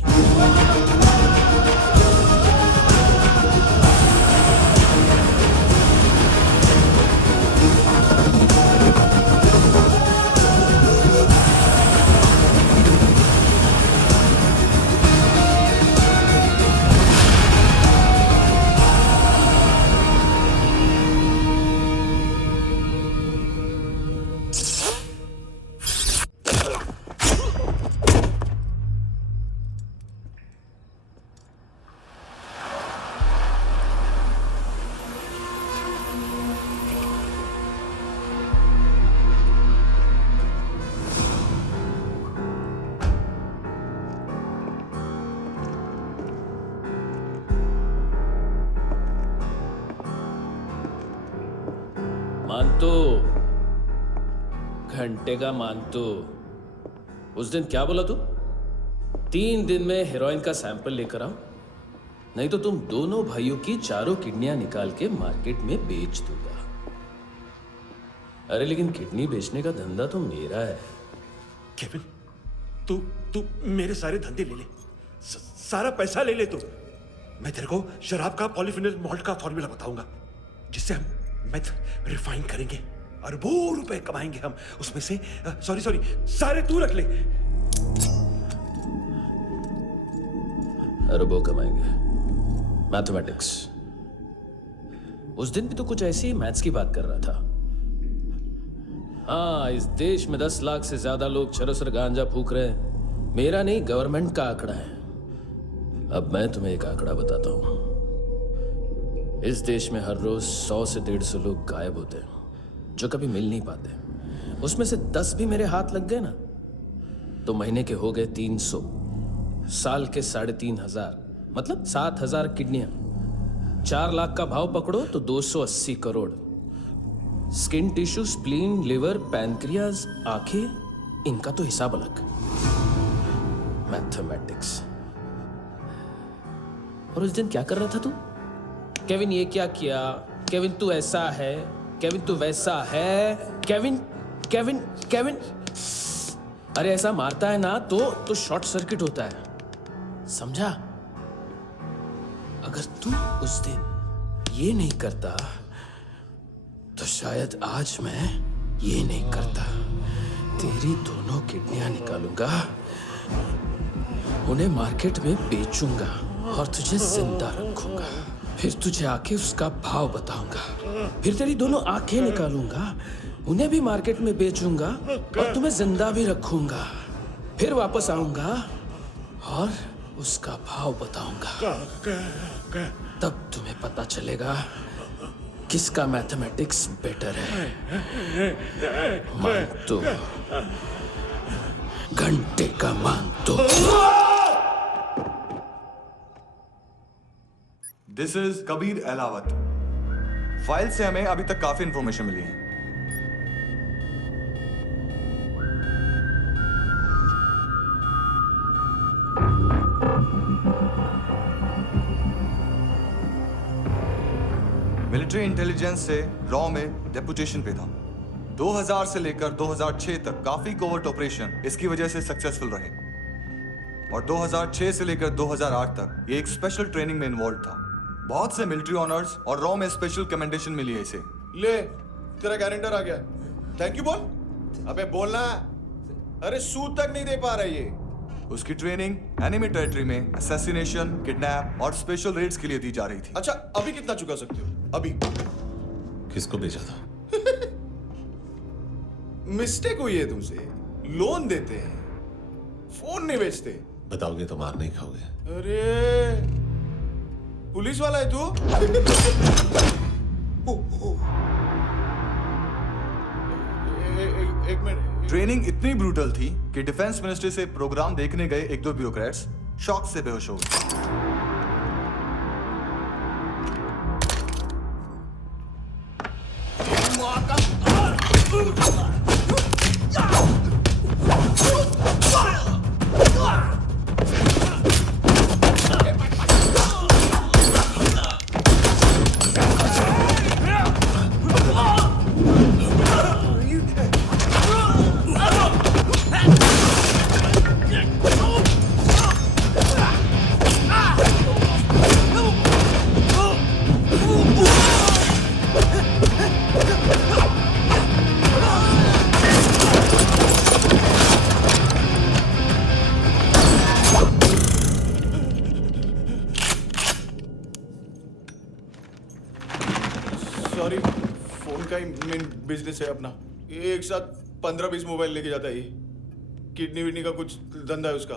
मानतो, घंटे का मानतो, उस दिन क्या बोला तू? 3 दिन में हेरोइन का सैंपल लेकर आओ, नहीं तो तुम दोनों भाइयों की चारों किडनियां निकाल के मार्केट में बेच दूंगा। अरे लेकिन किडनी बेचने का धंधा तो मेरा है। केविन, तू मेरे सारे धंधे ले ले, सारा पैसा ले ले तू। मैं तेरे को शराब का पॉलीफिनल मॉल्ट का फॉर्मूला बताऊंगा, जिससे हम मेथ रिफाइन करेंगे, अरबों रुपए कमाएंगे हम उसमें से। सॉरी सारे तू रख ले। अरबों कमाएंगे, मैथमेटिक्स। उस दिन भी तो कुछ ऐसी ही मैथ्स की बात कर रहा था। हाँ, इस देश में 10 लाख से ज्यादा लोग चरस और गांजा फूक रहे हैं। मेरा नहीं, गवर्नमेंट का आंकड़ा है। अब मैं तुम्हें एक आंकड़ा बताता हूं। इस देश में हर रोज 100 से 150 लोग गायब होते हैं, जो कभी मिल नहीं पाते। उसमें से 10 भी मेरे हाथ लग गए ना, तो महीने के हो गए 300, साल के 3,500, मतलब 7,000 किडनियां। 4 लाख का भाव पकड़ो तो 280 crore. Skin tissue, spleen, liver, pancreas, आंखें, इनका तो हिसाब अलग। मैथमेटिक्स। और उस दिन क्या कर रहा था तू? केविन ये क्या किया, केविन तू ऐसा है, केविन तू वैसा है, केविन केविन केविन। अरे ऐसा मारता है ना तो शॉर्ट सर्किट होता है, समझा? अगर तू उस दिन ये नहीं करता तो शायद आज मैं ये नहीं करता। तेरी दोनों किडनियां निकालूंगा, उन्हें मार्केट में बेचूंगा और तुझे जिंदा रखूंगा। फिर तुझे आके उसका भाव बताऊंगा। फिर तेरी दोनों आंखें निकालूंगा, उन्हें भी मार्केट में बेचूंगा और तुम्हें जिंदा भी रखूंगा। फिर वापस आऊंगा और उसका भाव बताऊंगा। तब तुम्हें पता चलेगा किसका मैथमेटिक्स बेटर है। मानतो, घंटे का मानतो। This is Kabir Ahlawat. File से हमें अभी तक काफी इंफॉर्मेशन मिली है। मिलिट्री इंटेलिजेंस से रॉ में डेपुटेशन पे था। 2000 से लेकर 2006 तक काफी कोवर्ट ऑपरेशन इसकी वजह से सक्सेसफुल रहे, और 2006 से लेकर 2008 तक ये एक स्पेशल ट्रेनिंग में इन्वॉल्व था। बहुत से मिलिट्री ऑनर्स और रॉ में स्पेशल कमेंडेशन मिली है इसे। ले, तेरा गारंटर आ गया। थैंक यू बोल। अबे बोलना। अरे सूद तक नहीं दे पा रहा ये। उसकी ट्रेनिंग एनिमी टेरिटरी में असैसिनेशन, किडनैप और स्पेशल रेड्स के लिए दी जा रही थी। अच्छा, अभी कितना चुका सकते हो? अभी किसको भेजा था? मिस्टेक हुई है तुमसे। लोन देते हैं, फोन नहीं बेचते। बताओगे तो मार नहीं खाओगे। अरे पुलिस वाला है तू? एक मिनट। ट्रेनिंग इतनी ब्रूटल थी कि डिफेंस मिनिस्ट्री से प्रोग्राम देखने गए एक दो ब्यूरोक्रेट्स शॉक से बेहोश हो गए। सॉरी, फोन का ही मेन बिजनेस है अपना। एक साथ 15-20 मोबाइल लेके जाता है ये। किडनी विडनी का कुछ धंधा है उसका।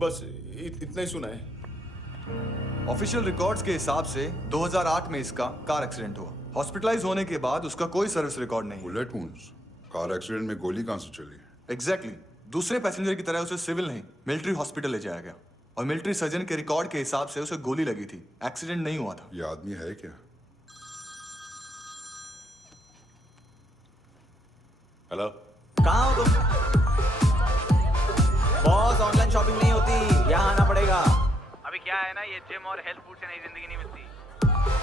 बस इतना ही सुना है। ऑफिशियल रिकॉर्ड्स के हिसाब से 2008 में इसका कार एक्सीडेंट हुआ। हॉस्पिटलाइज होने के बाद उसका कोई सर्विस रिकॉर्ड नहीं। Bullet wounds? कार एक्सीडेंट में गोली कहां से चली? एग्जैक्टली। दूसरे पैसेंजर की तरह उसे सिविल नहीं, मिलिट्री हॉस्पिटल ले जाया गया और मिलिट्री सर्जन के रिकॉर्ड के हिसाब से उसे गोली लगी थी। एक्सीडेंट नहीं हुआ था। ये आदमी है क्या? हेलो, कहाँ हो तुम? बॉस, ऑनलाइन शॉपिंग नहीं होती, यहाँ आना पड़ेगा। अभी क्या है ना, ये जिम और हेल्थ फूड से नई जिंदगी नहीं मिलती।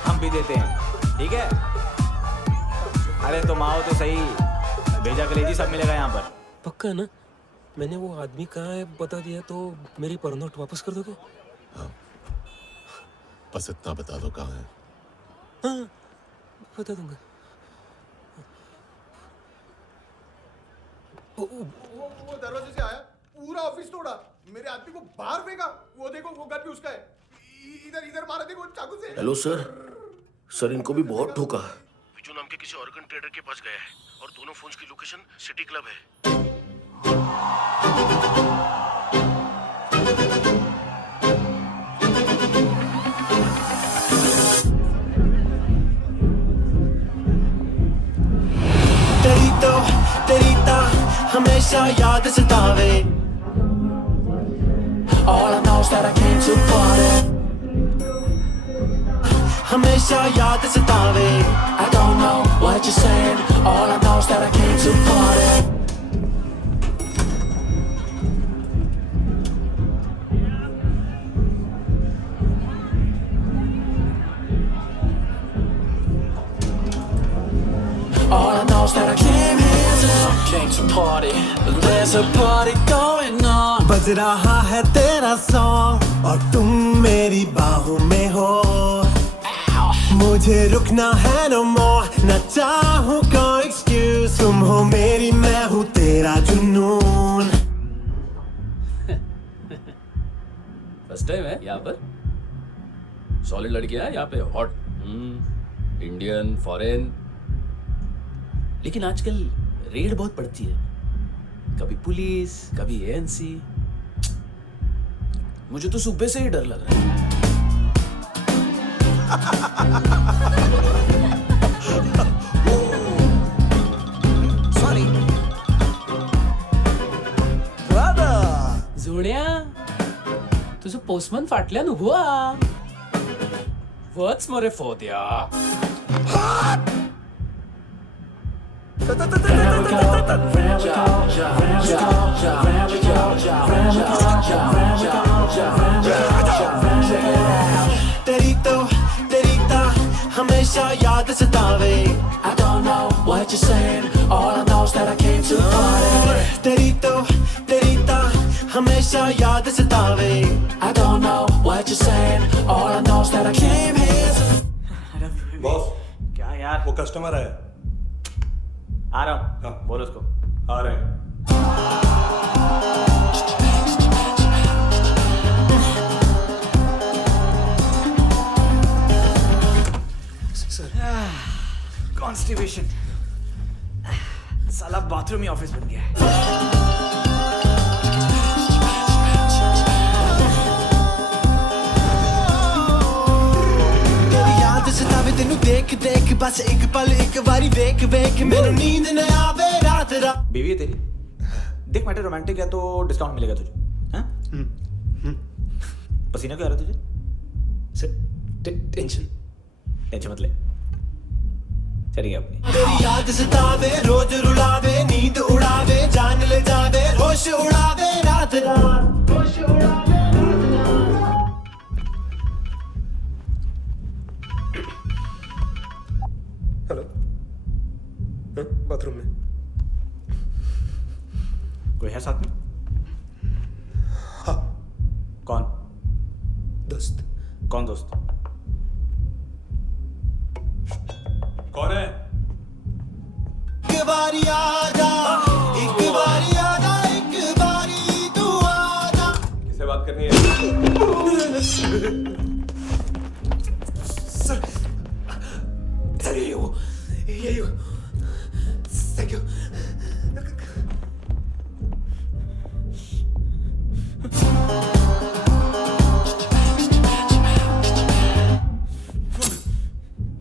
हम भी देते हैं, ठीक है? अरे तुम आओ तो सही, भेजा कलेजी सब मिलेगा यहाँ पर। पक्का ना? मैंने वो आदमी कहाँ है बता दिया तो मेरी परनोट वापस कर दोगे? हाँ, बस इतना बता दो कहाँ है। हाँ, बता दूंगा। वो दरवाजे से आया, पूरा ऑफिस तोड़ा, मेरे आदमी को बाहर फेंका। वो देखो, वो गन भी उसका है। इधर इधर मारा देखो चाकू से। हेलो सर, इनको भी बहुत ठोका। विजू नाम के किसी ऑर्गन ट्रेडर के पास गया है और दोनों फोन्स की लोकेशन सिटी क्लब है। तेरी तो हमेशा याद सतावे। All I know is that I came to party. हमेशा याद सतावे। I don't know what you're saying. All I know is that I came to party. All I know is that I came here to party. There's a party going on. बज रहा है तेरा song और तुम मेरी बाहों में हो। मुझे रुकना है no more, न चाहूँ कोई excuse। तुम हो मेरी, मैं हूँ तेरा जुनून। फर्स्ट टाइम है यहाँ पर? सॉलिड लड़कियां हैं यहाँ पे, हॉट, इंडियन, फॉरेन। लेकिन आजकल रेड बहुत पड़ती है, कभी पुलिस, कभी एएनसी। मुझे तो सुबह से ही डर लग रहा है। सॉरी जोड्या, तुझं पोस्टमन फाटल्यान उभो हा. वच मरे फोद्या. तेरी तो हमेशा याद सतावे. I don't know what you're saying. All I know is that I came to party. तेरी तो हमेशा याद सतावे. I don't know what you're saying. All I know is that I came here to... boss, क्या यार? वो customer है. आ रहा हूँ. बोलो उसको. आ रहे हैं. कॉन्स्टिपेशन, साला बाथरूम ही ऑफिस बन गया है। तेरी याद सतावे तेनू देख देख, बस एक पल एक बारी वेख वेख, मैनू नींद न आवे रात रात। बीवी है तेरी? देख मैटर रोमांटिक है तो डिस्काउंट मिलेगा तुझे। हाँ? पसीना क्यों आ रहा है तुझे? टेंशन मत ले, चलिए अपनी। तेरी याद सतावे रोज रुलावे, नींद उड़ावे, जान ले जावे, होश उड़ावे रात रात, होश उड़ावे रात रात। हेलो, बाथरूम में कोई है साथ में? हाँ। कौन? दोस्त। कौन दोस्त? कौन है? एक बारी आजा, एक बारी आजा, एक बारी तू आजा। किससे बात करनी है? सर यही हो, यही हो। Thank you.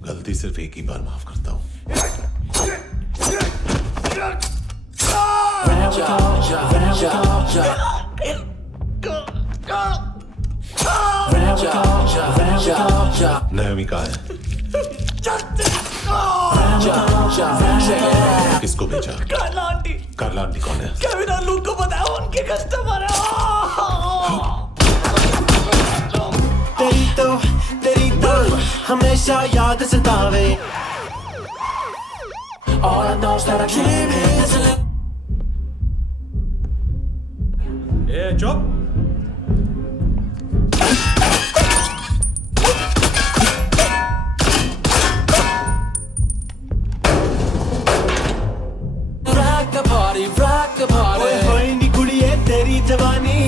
गलती सिर्फ एक ही बार माफ करता हूँ। नायोमी कहाँ है? किसको भेजा? कार्ला आंटी। कार्ला आंटी कौन है? केविन और लूक को बताया, उनके कस्टमर है। तेरी तो हमेशा याद सतावे। All I know is that I came here to live. ए चुप। rock the party। ओए होए नी कुड़िए तेरी जवानी।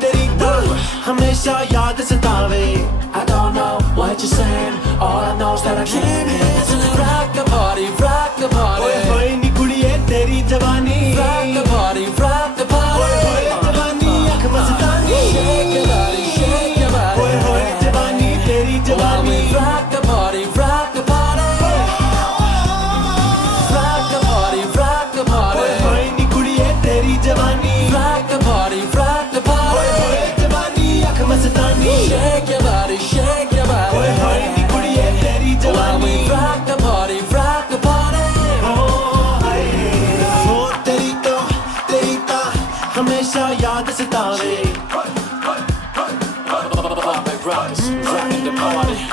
तेरी तो हमेशा याद सतावे। I don't know what you're saying, all I know is that I came here to rock the party, rock the party। ओए होए नी कुड़िए तेरी जवानी। Rock the party, rock the party। ओए होए जवानी अख मस्तानी। Shake your body, shake your body। ओए होए जवानी तेरी जवानी। Rock the party, rock the party। Rock the party, rock the party। ओए होए नी कुड़िए तेरी जवानी। Rock the party, rock the party। ओए होए जवानी अख मस्तानी। Shake your body, shake your body। ओए होए नी कुड़िए तेरी जवानी। Rock the party, rock the party। ओ तेरी तो हमेशा याद सतावे।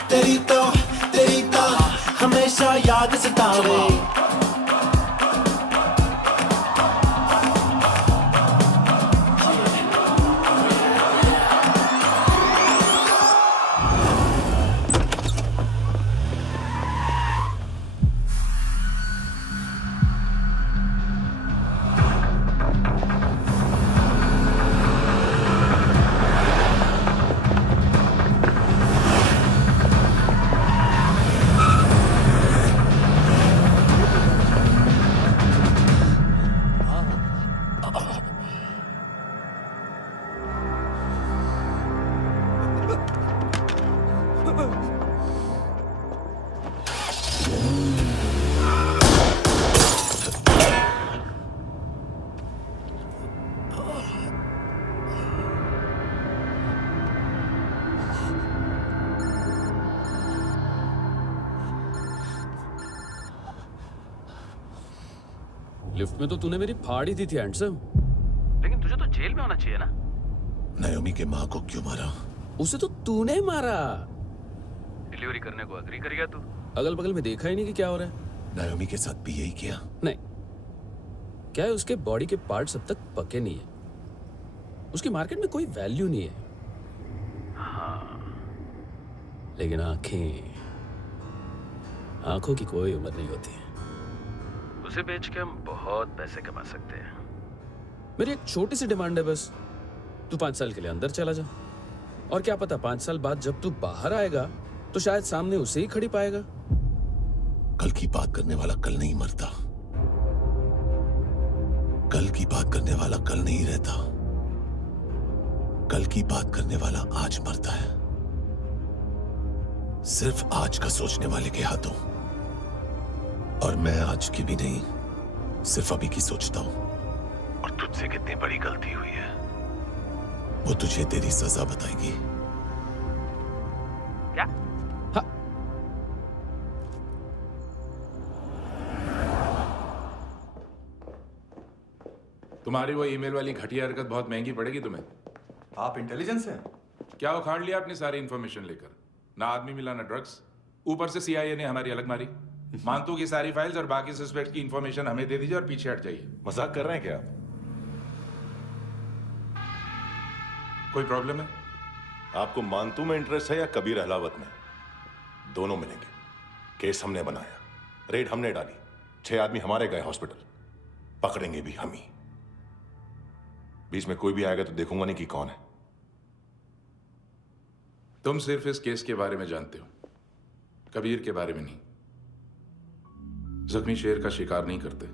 तेरी तो हमेशा याद सतावे। लिफ्ट में तो तूने मेरी फाड़ ही दी थी हैंडसम। लेकिन तुझे तो जेल में होना चाहिए ना। नायोमी के माँ को क्यों मारा? उसे तो तूने मारा। डिलीवरी करने को अग्री कर गया तू। अगल बगल में देखा ही नहीं कि क्या हो रहा है। नायोमी के साथ भी यही किया? नहीं, क्या है उसके बॉडी के पार्ट्स अब तक पके नहीं है, उसकी मार्केट में कोई वैल्यू नहीं है। हाँ, लेकिन आंखों की कोई उम्र नहीं होती है। उसे बेच के हम बहुत पैसे कमा सकते हैं। मेरी एक छोटी सी डिमांड है बस, तू 5 साल के लिए अंदर चला जा, और क्या पता 5 साल बाद जब तू बाहर आएगा तो शायद सामने उसे ही खड़ी पाएगा। कल की बात करने वाला कल नहीं मरता, कल की बात करने वाला कल नहीं रहता, कल की बात करने वाला आज मरता है। सिर्फ आज का सोचने वाले के हाथों। और मैं आज की भी नहीं, सिर्फ अभी की सोचता हूं। और तुझसे कितनी बड़ी गलती हुई है वो तुझे तेरी सजा बताएगी। क्या? हाँ। तुम्हारी वो ईमेल वाली घटिया हरकत बहुत महंगी पड़ेगी तुम्हें। आप इंटेलिजेंस हैं? क्या उखाड़ लिया अपनी सारी इंफॉर्मेशन लेकर? ना आदमी मिला ना ड्रग्स, ऊपर से CIA ने हमारी अलग मारी। मानतू की सारी फाइल्स और बाकी सस्पेक्ट की इंफॉर्मेशन हमें दे दीजिए और पीछे हट जाइए। मजाक कर रहे हैं क्या आप? कोई प्रॉब्लम है? आपको मानतू में इंटरेस्ट है या कबीर अहलावत में? दोनों मिलेंगे। केस हमने बनाया, रेड हमने डाली, 6 आदमी हमारे गए हॉस्पिटल, पकड़ेंगे भी हम ही। बीच में कोई भी आएगा तो देखूंगा नहीं कि कौन है। तुम सिर्फ इस केस के बारे में जानते हो, कबीर के बारे में नहीं। जख्मी शेर का शिकार नहीं करते।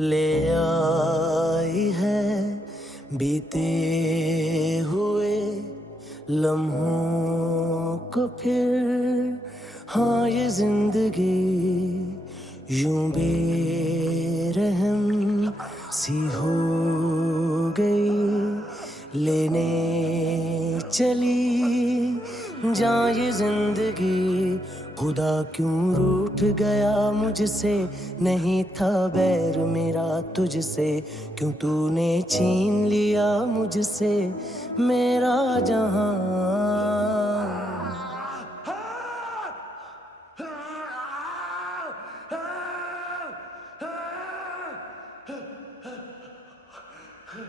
ले आई है बीते हुए लम्हों को फिर, हाँ ये जिंदगी यूं बेरहम सी हो गई, लेने चली जा ये जिंदगी। खुदा क्यों रूठ गया मुझसे, नहीं था बैर मेरा तुझसे, क्यों तूने छीन लिया मुझसे मेरा जहां।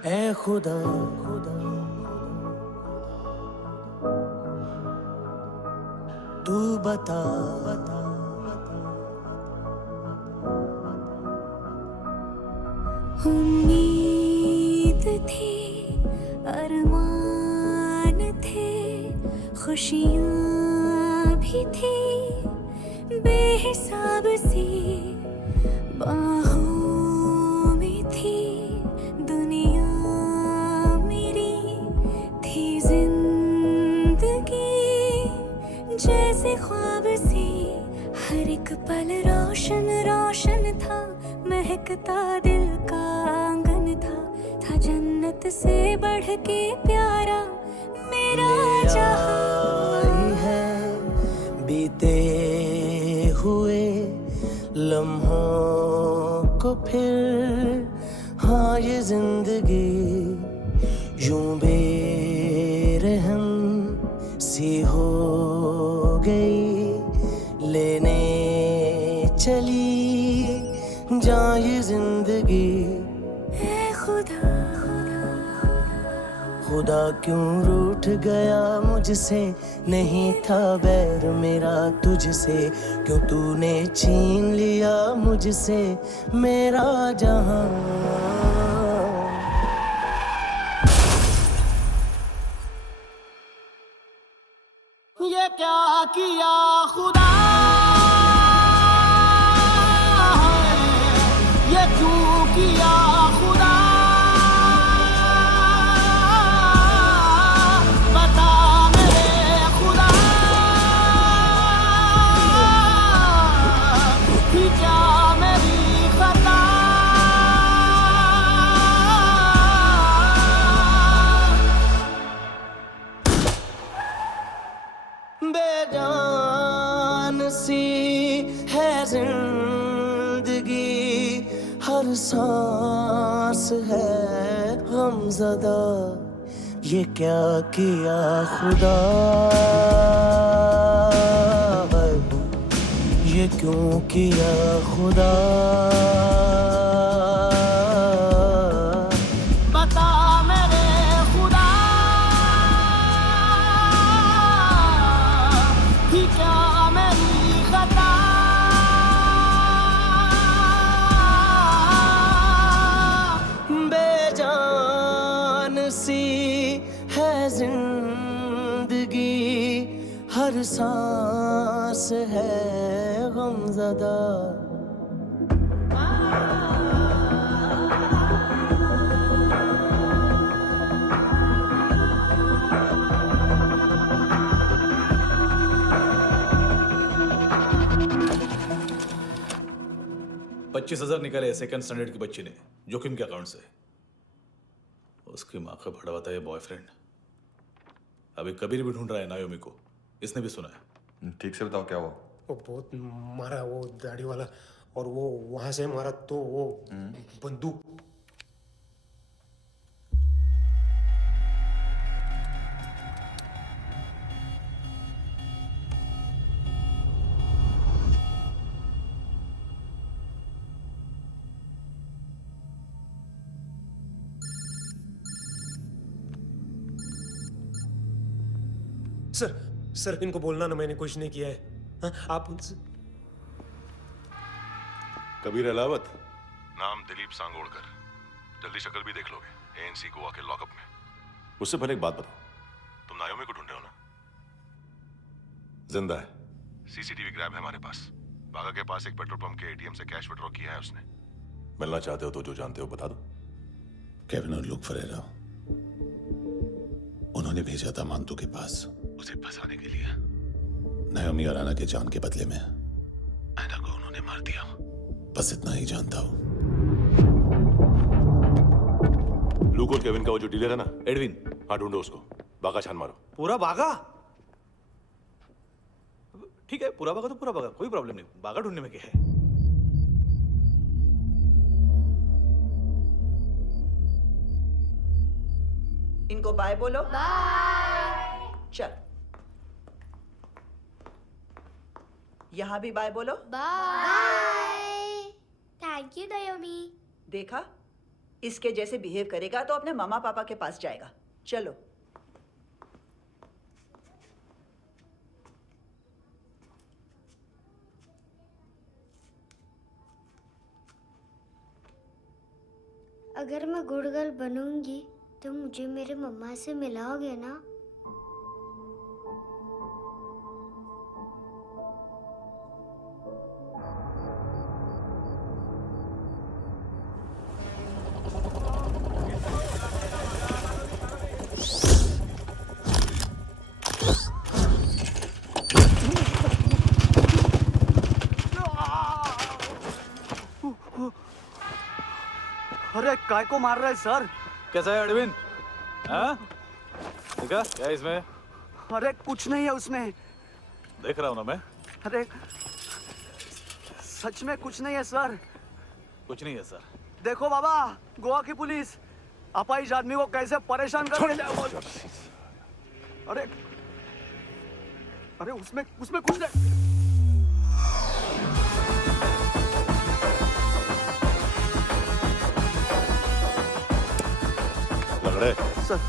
ऐ खुदा तू बता उम्मीद थी, अरमान थे, खुशियाँ भी थी, बेहिसाब सी बाहों में थी दुनिया मेरी, थी जिंदगी जैसे ख्वाब सी, हर एक पल रोशन रोशन था, महकता दिल का आंगन था जन्नत से बढ़ के प्यारा मेरा जहां। है बीते हुए लम्हों को फिर, हाँ ये जिंदगी यूं बेरहम सी हो गई, लेने चली जा ये जिंदगी। ऐ खुदा खुदा क्यों रूठ गया मुझसे, नहीं था बैर मेरा तुझसे, क्यों तूने छीन लिया मुझसे मेरा जहां। ये क्या किया खुदा, ये क्यों किया खुदा, बता मेरे खुदा, कि क्या मेरी खता, बेजान सी है जिंदगी, हर सांस है गमज़दा, ये क्या किया खुदा, ये क्यों किया खुदा, बता मेरे खुदा, कि क्या मेरी खता, बेजान सी है जिंदगी, हर सांस है गमज़दा। $25,000 निकाले सेकंड स्टैंडर्ड की बच्ची ने जोखिम के अकाउंट से। उसकी माँ का भड़वाता है बॉयफ्रेंड। अभी कबीर भी ढूंढ रहा है नायोमी को, इसने भी सुना है। ठीक से बताओ क्या हुआ। वो बहुत मारा, वो दाढ़ी वाला, और वो वहां से मारा तो वो बंदूक। सर इनको बोलना ना मैंने कुछ नहीं किया है। हाँ, आप उनसे। कबीर अलावत, नाम दिलीप सांगोड़कर। जल्दी शक्ल भी देख लोगे एएनसी गोवा के लॉकअप में। उससे पहले एक बात बताओ, तुम नायोमी को ढूंढ रहे हो ना? जिंदा है, सीसीटीवी ग्रैब है हमारे पास। बागा के पास एक पेट्रोल पंप के एटीएम से कैश विड्रॉ किया है उसने। मिलना चाहते हो तो जो जानते हो बता दो। केविन और लुक फरेरा, उन्होंने भेजा था मांतू के पास उसे फंसाने के लिए। नायोमी और आना के जान के बदले में आना को उन्होंने मार दिया। बस इतना ही जानता हूं। लूक और केविन का वो जो डीलर है ना, एडविन, हाँ ढूंढो उसको। बागा छान मारो। पूरा बागा? ठीक है, पूरा बागा तो पूरा बागा, कोई प्रॉब्लम नहीं। बागा ढूंढने में क्या है? इनको बाय बोलो। बाय। चल, यहाँ भी बाय बोलो। बाय। Thank you नायोमी। देखा, इसके जैसे बिहेव करेगा तो अपने मामा पापा के पास जाएगा। चलो। अगर मैं गुड गर्ल बनूंगी तो मुझे मेरे मम्मा से मिलाओगे ना? अरे काय को मार रहा है सर? कैसा है अरविंद? हाँ? देखा क्या है इसमें? अरे कुछ नहीं है उसमें। देख रहा हूँ ना मैं। अरे सच में कुछ नहीं है सर। कुछ नहीं है सर। देखो बाबा, गोवा की पुलिस अपाहिज आदमी को कैसे परेशान कर। अरे अरे उसमें कुछ नहीं। लंगड़े,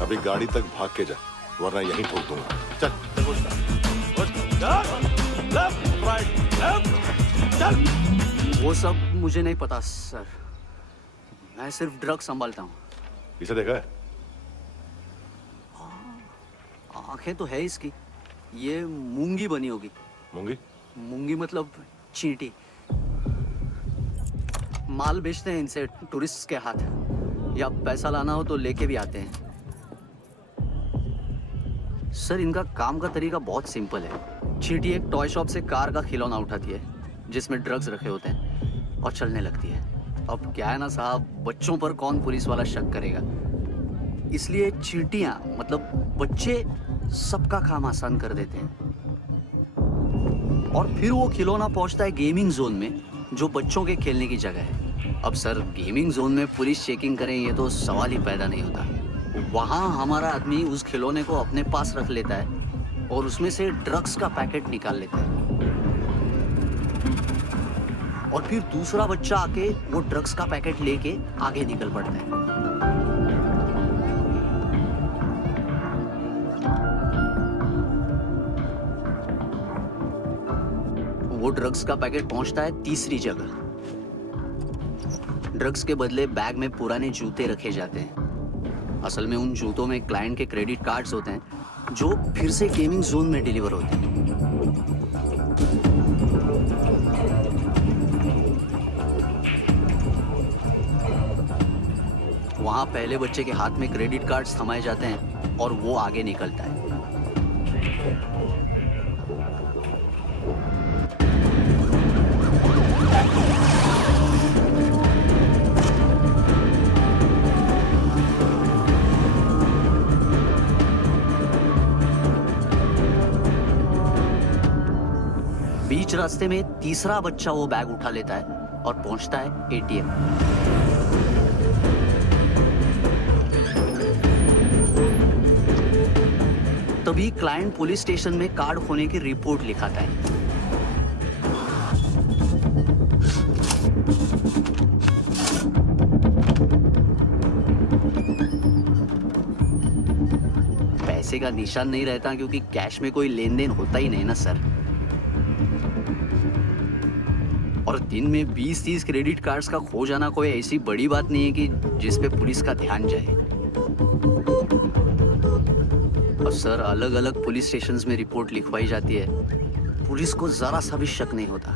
अभी गाड़ी तक भाग के जा, वरना यहीं ठोक दूंगा। चल। वो सब मुझे नहीं पता सर, मैं सिर्फ ड्रग संभालता हूँ। इसे देखा है? आंखें तो है इसकी। ये मूंगी बनी होगी। मूंगी? मूंगी मतलब चींटी। माल बेचते हैं इनसे टूरिस्ट के हाथ, या पैसा लाना हो तो लेके भी आते हैं। सर इनका काम का तरीका बहुत सिंपल है। चींटी एक टॉय शॉप से कार का खिलौना उठाती है जिसमें ड्रग्स रखे होते हैं और चलने लगती है। अब क्या है ना साहब, बच्चों पर कौन पुलिस वाला शक करेगा, इसलिए चींटियां मतलब बच्चे सबका काम आसान कर देते हैं। और फिर वो खिलौना पहुंचता है गेमिंग जोन में, जो बच्चों के खेलने की जगह है। अब सर गेमिंग जोन में पुलिस चेकिंग करें ये तो सवाल ही पैदा नहीं होता। वहाँ हमारा आदमी उस खिलौने को अपने पास रख लेता है और उसमें से ड्रग्स का पैकेट निकाल लेता है, और फिर दूसरा बच्चा आके वो ड्रग्स का पैकेट लेके आगे निकल पड़ता है। वो ड्रग्स का पैकेट पहुंचता है तीसरी जगह। ड्रग्स के बदले बैग में पुराने जूते रखे जाते हैं। असल में उन जूतों में क्लाइंट के क्रेडिट कार्ड्स होते हैं जो फिर से गेमिंग जोन में डिलीवर होते हैं। वहां पहले बच्चे के हाथ में क्रेडिट कार्ड्स थमाए जाते हैं और वो आगे निकलता है। बीच रास्ते में तीसरा बच्चा वो बैग उठा लेता है और पहुंचता है एटीएम। तभी क्लाइंट पुलिस स्टेशन में कार्ड खोने की रिपोर्ट लिखाता है। पैसे का निशान नहीं रहता क्योंकि कैश में कोई लेन देन होता ही नहीं ना सर। और दिन में 20-30 क्रेडिट कार्ड्स का खो जाना कोई ऐसी बड़ी बात नहीं है कि जिस पे पुलिस का ध्यान जाए। और सर अलग अलग पुलिस स्टेशंस में रिपोर्ट लिखवाई जाती है, पुलिस को जरा सा भी शक नहीं होता।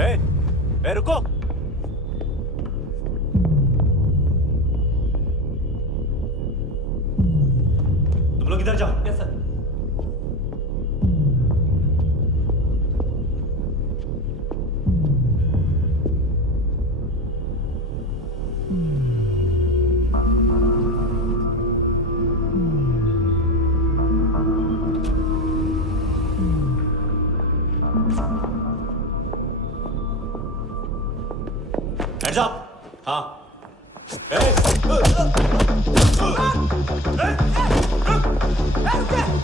ए, रुको। तुम लोग इधर जाओ। Yes sir. Heads up! हाँ। रुक!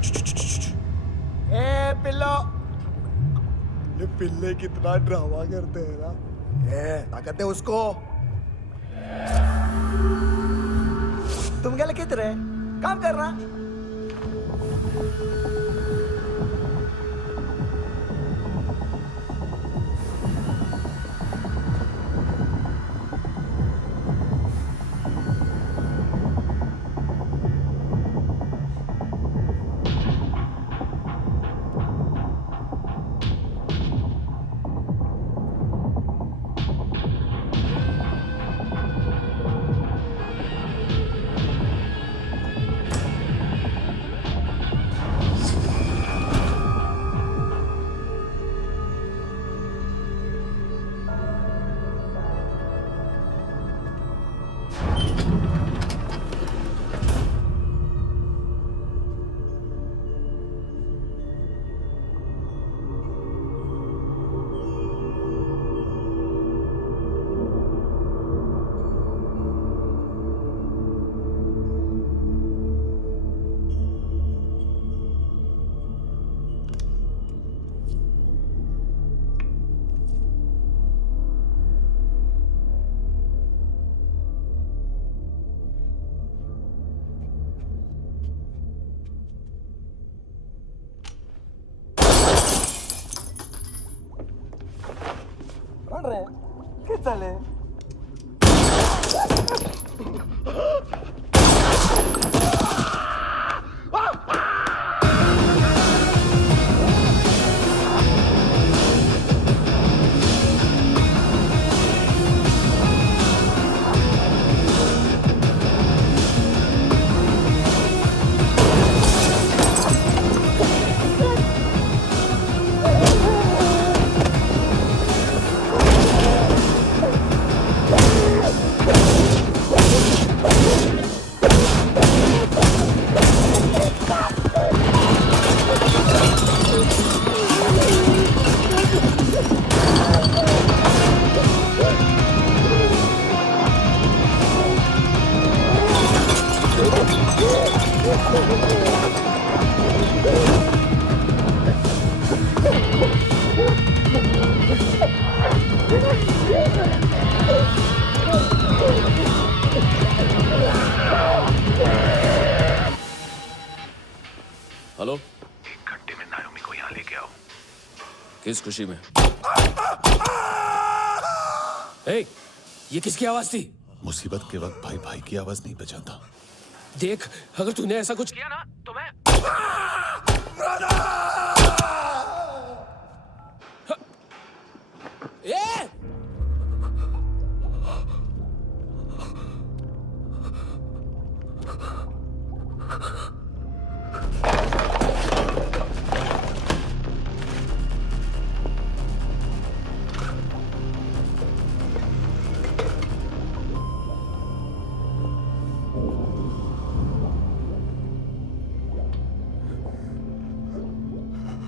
ए पिल्लो, ये पिल्ले कितना ड्रामा करते हैं ना। ताकत है उसको। तुम क्या लिखित रहे? काम कर रहा। ¿Qué tal, हेलो, 1 घंटे में नायोमी को यहाँ लेके आओ। किस खुशी में? ए, ये किसकी आवाज थी? मुसीबत के वक्त भाई भाई की आवाज नहीं बचाता। देख, अगर तूने ऐसा कुछ किया ना तो मैं ए!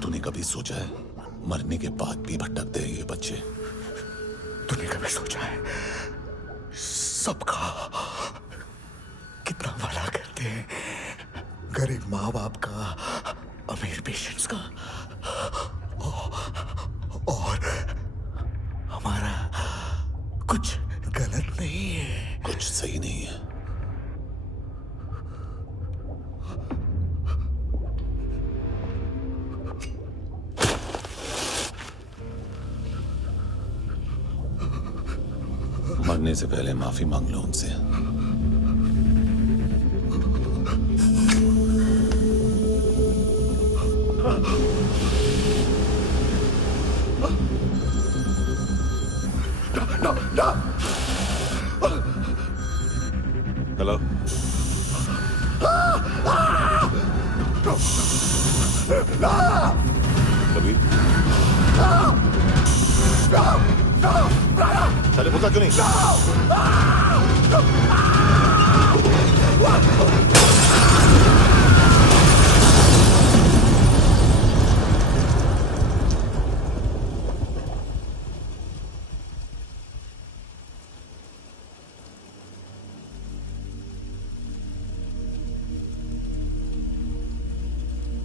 तूने कभी सोचा है मरने के बाद भी भटकते हैं ये बच्चे? तूने कभी सोचा है सबका कितना भला करते हैं? गरीब माँ बाप का, अमीर पेशेंट्स का, और हमारा कुछ गलत नहीं है, कुछ सही नहीं है। मरने से पहले माफी मांग लो उनसे। हेलो, कबीर, चले पूछा क्यों नहीं?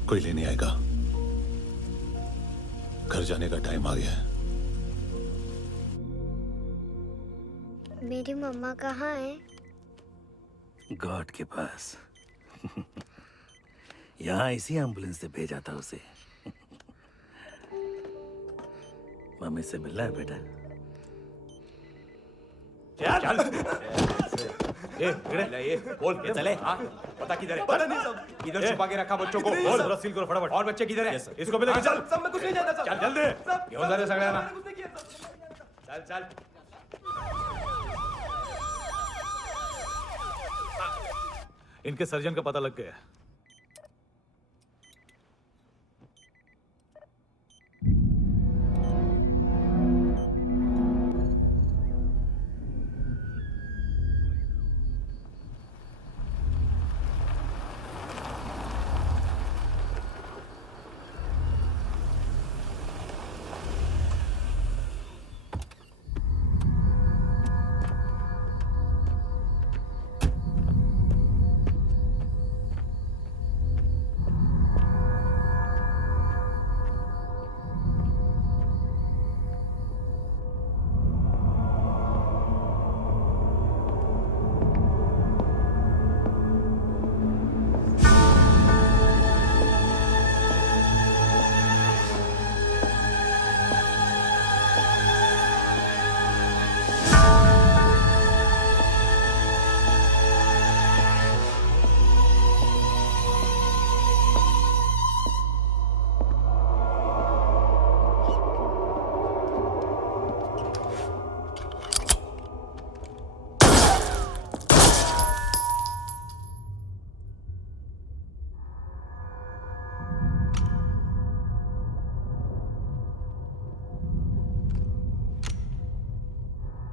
कोई लेने आएगा। घर जाने का टाइम आ गया है। मेरी मम्मा कहाँ है? गॉड के पास। यहाँ इसी एम्बुलेंस से भेजा था उसे। मम्मी से मिलना है बेटा। चल ये बोल के चले। पता किधर है? पता नहीं सब। इधर छुपा के रखा बच्चों को। बोल जरा सील करो फटाफट। और बच्चे किधर है? इसको भी लेके चल। सब में कुछ नहीं जानता। चल जल्दी घेऊन जा रे सगळ्यांना। चल चल। इनके सर्जन का पता लग गया।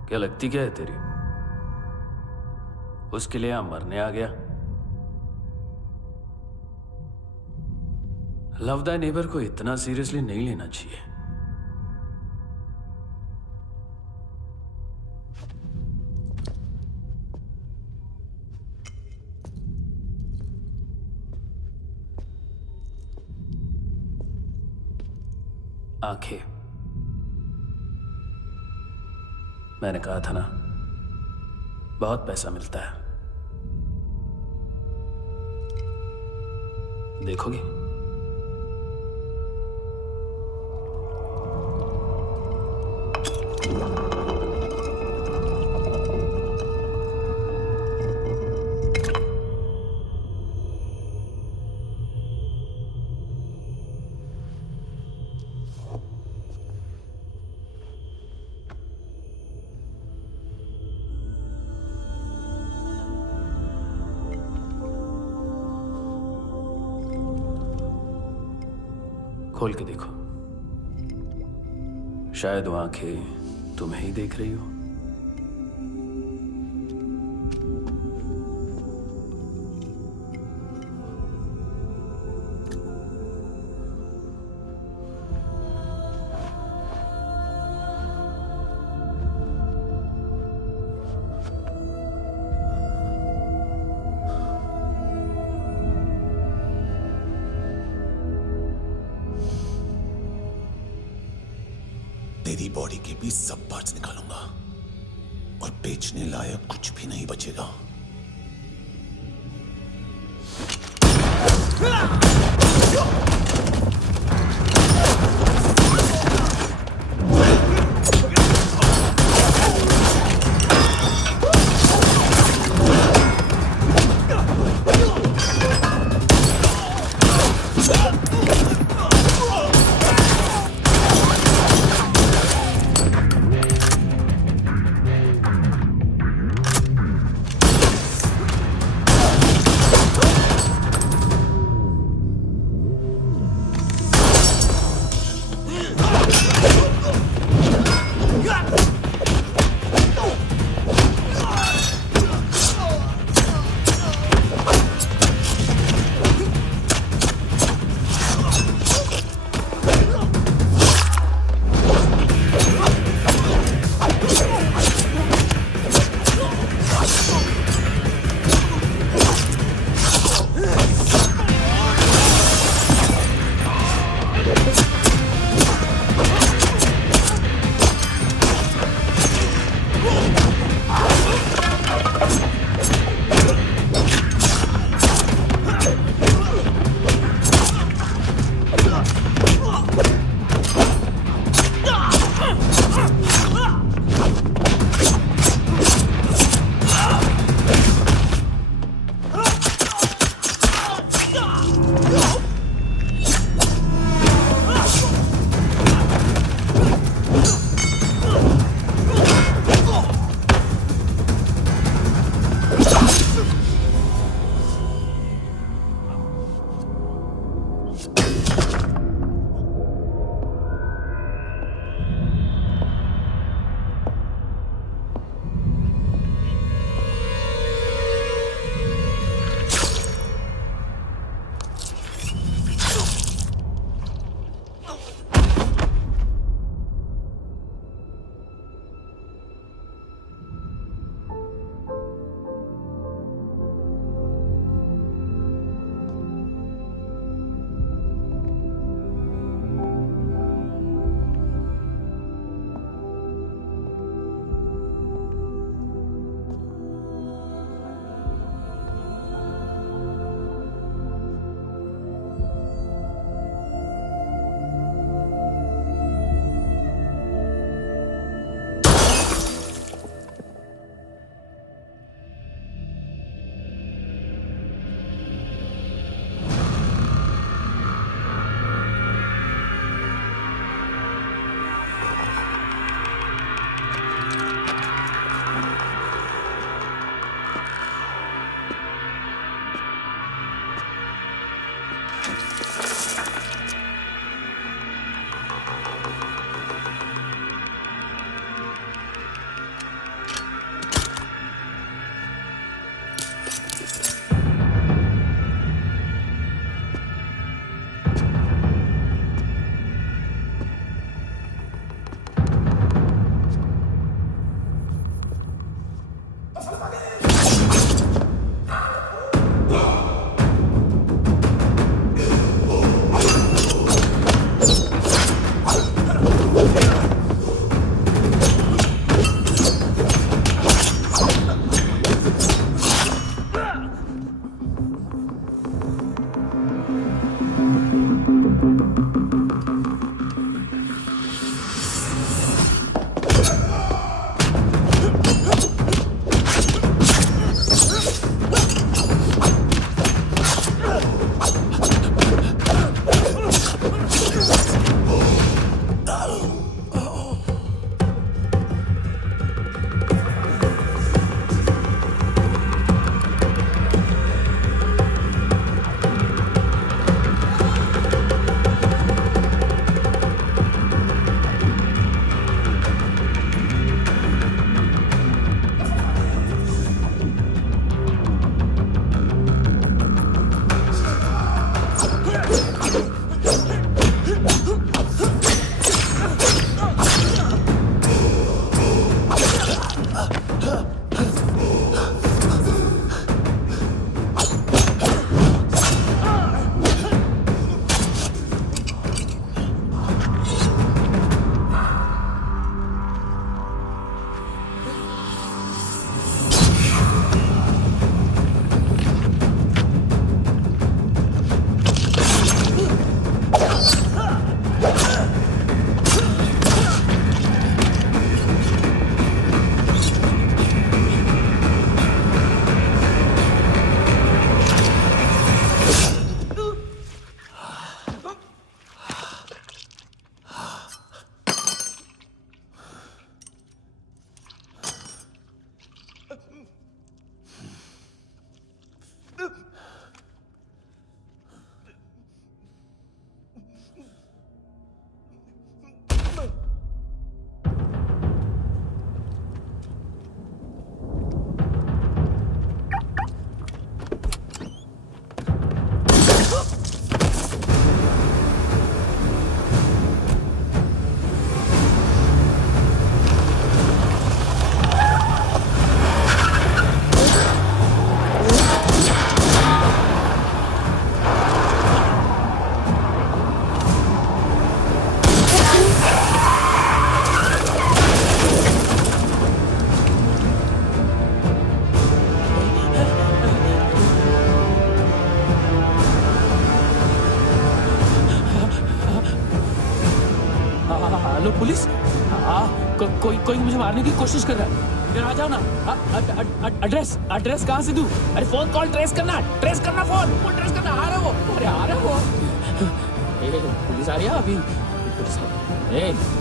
क्या लगती क्या है तेरी? उसके लिए यहां मरने आ गया? लव द नेबर को इतना सीरियसली नहीं लेना चाहिए। आंखें, मैंने कहा था ना, बहुत पैसा मिलता है। देखोगे? खोल के देखो, शायद वो आंखें तुम्हें ही देख रही हो। तेरी बॉडी के भी सब पार्ट्स निकालूंगा और बेचने लायक कुछ भी नहीं बचेगा। पुलिस? कोई मुझे मारने की कोशिश कर रहा है। इधर आ जाओ ना। एड्रेस कहाँ से दूं? अरे फोन कॉल ट्रेस करना फोन ट्रेस करना। आ रहा वो, अरे आ रहा वो। पुलिस आ रही है अभी। पुलिस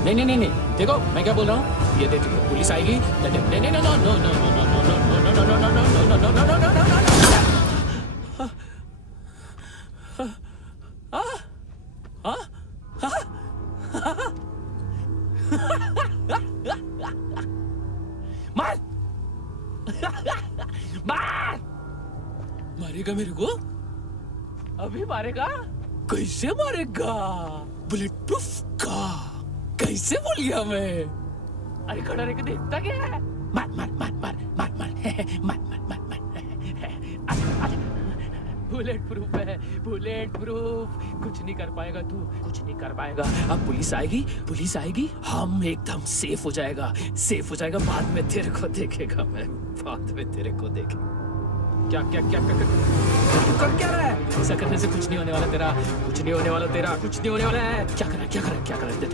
नहीं, देखो मैं क्या बोल रहा हूँ, ये देखो पुलिस आएगी। मार मारेगा मेरे को? अभी मारेगा? कैसे मारेगा? बुलेट प्रूफ का कैसे बोल गया मैं? अरे खड़ा रह के देखता क्या है? मार बुलेट प्रूफ है, बुलेट प्रूफ। कुछ नहीं कर पाएगा तू, कुछ नहीं कर पाएगा। अब पुलिस आएगी, हम एकदम सेफ हो जाएगा। बाद में तेरे को देखेगा मैं, बाद में तेरे को देखेगा। क्या कर क्या रहा है? ऐसा करने से कुछ नहीं होने वाला तेरा, कुछ नहीं होने वाला है। क्या कर देख।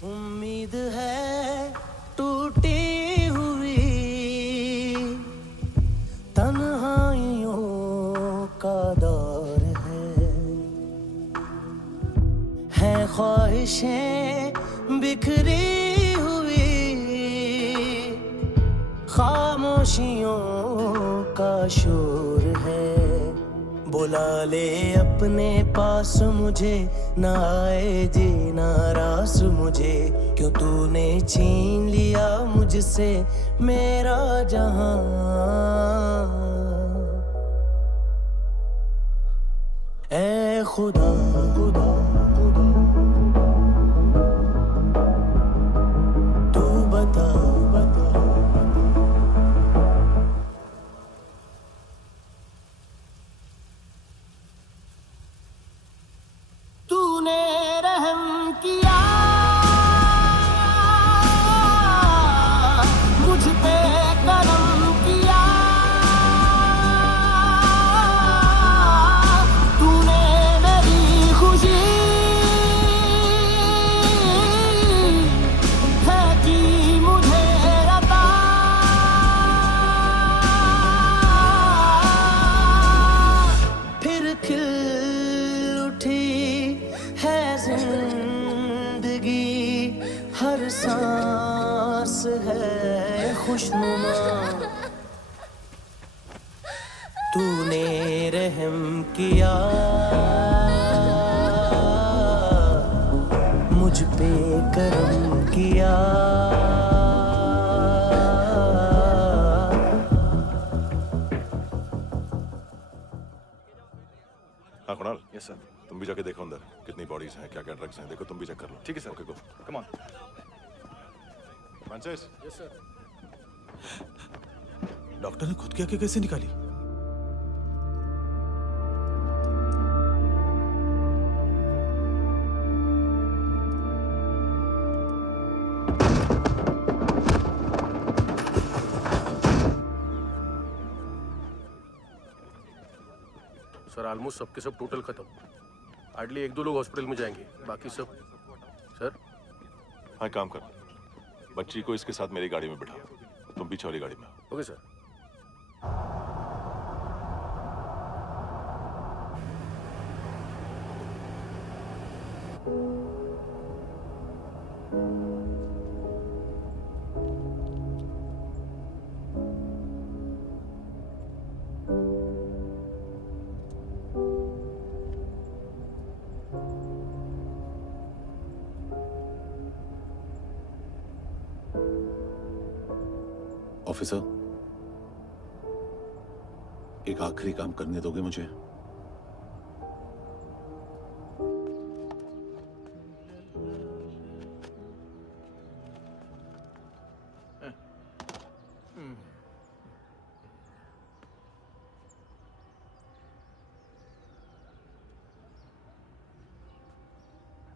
उम्मीद है टूटी हुई, तन्हाइयों का दौर है ख्वाहिशें बिखरी हुई, खामोशियों का शोर है। बुला ले अपने पास मुझे, ना आए जीना रास मुझे, क्यों तूने छीन लिया मुझसे मेरा जहां। ऐ खुदा तू बता तूने रहम किया मुझ पे, करम किया तूने मेरी खुशी है कि मुझे अता। फिर खिल उठी है जिंदगी, हर सांस है खुशनुमा। तूने रहम किया मुझ पे, करम किया। हाँ कुणाल, यस सर। तुम भी जाके देखो अंदर कितनी बॉडीज हैं, क्या क्या ड्रग्स हैं, देखो तुम भी चेक कर लो। ठीक है sir. Okay go. Come on. Francis. Yes sir. Doctor ने खुद की आंखें कैसे निकाली? सर ऑलमोस्ट सबके सब टोटल खत्म। हार्डली 1-2 लोग हॉस्पिटल में जाएंगे, बाकी सब। सर हाँ काम कर, बच्ची को इसके साथ मेरी गाड़ी में बिठा, तुम पीछे वाली गाड़ी में। Okay sir. ऑफिसर, एक आखिरी काम करने दोगे मुझे?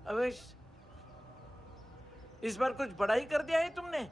अवेश, इस बार कुछ बड़ा ही कर दिया है तुमने।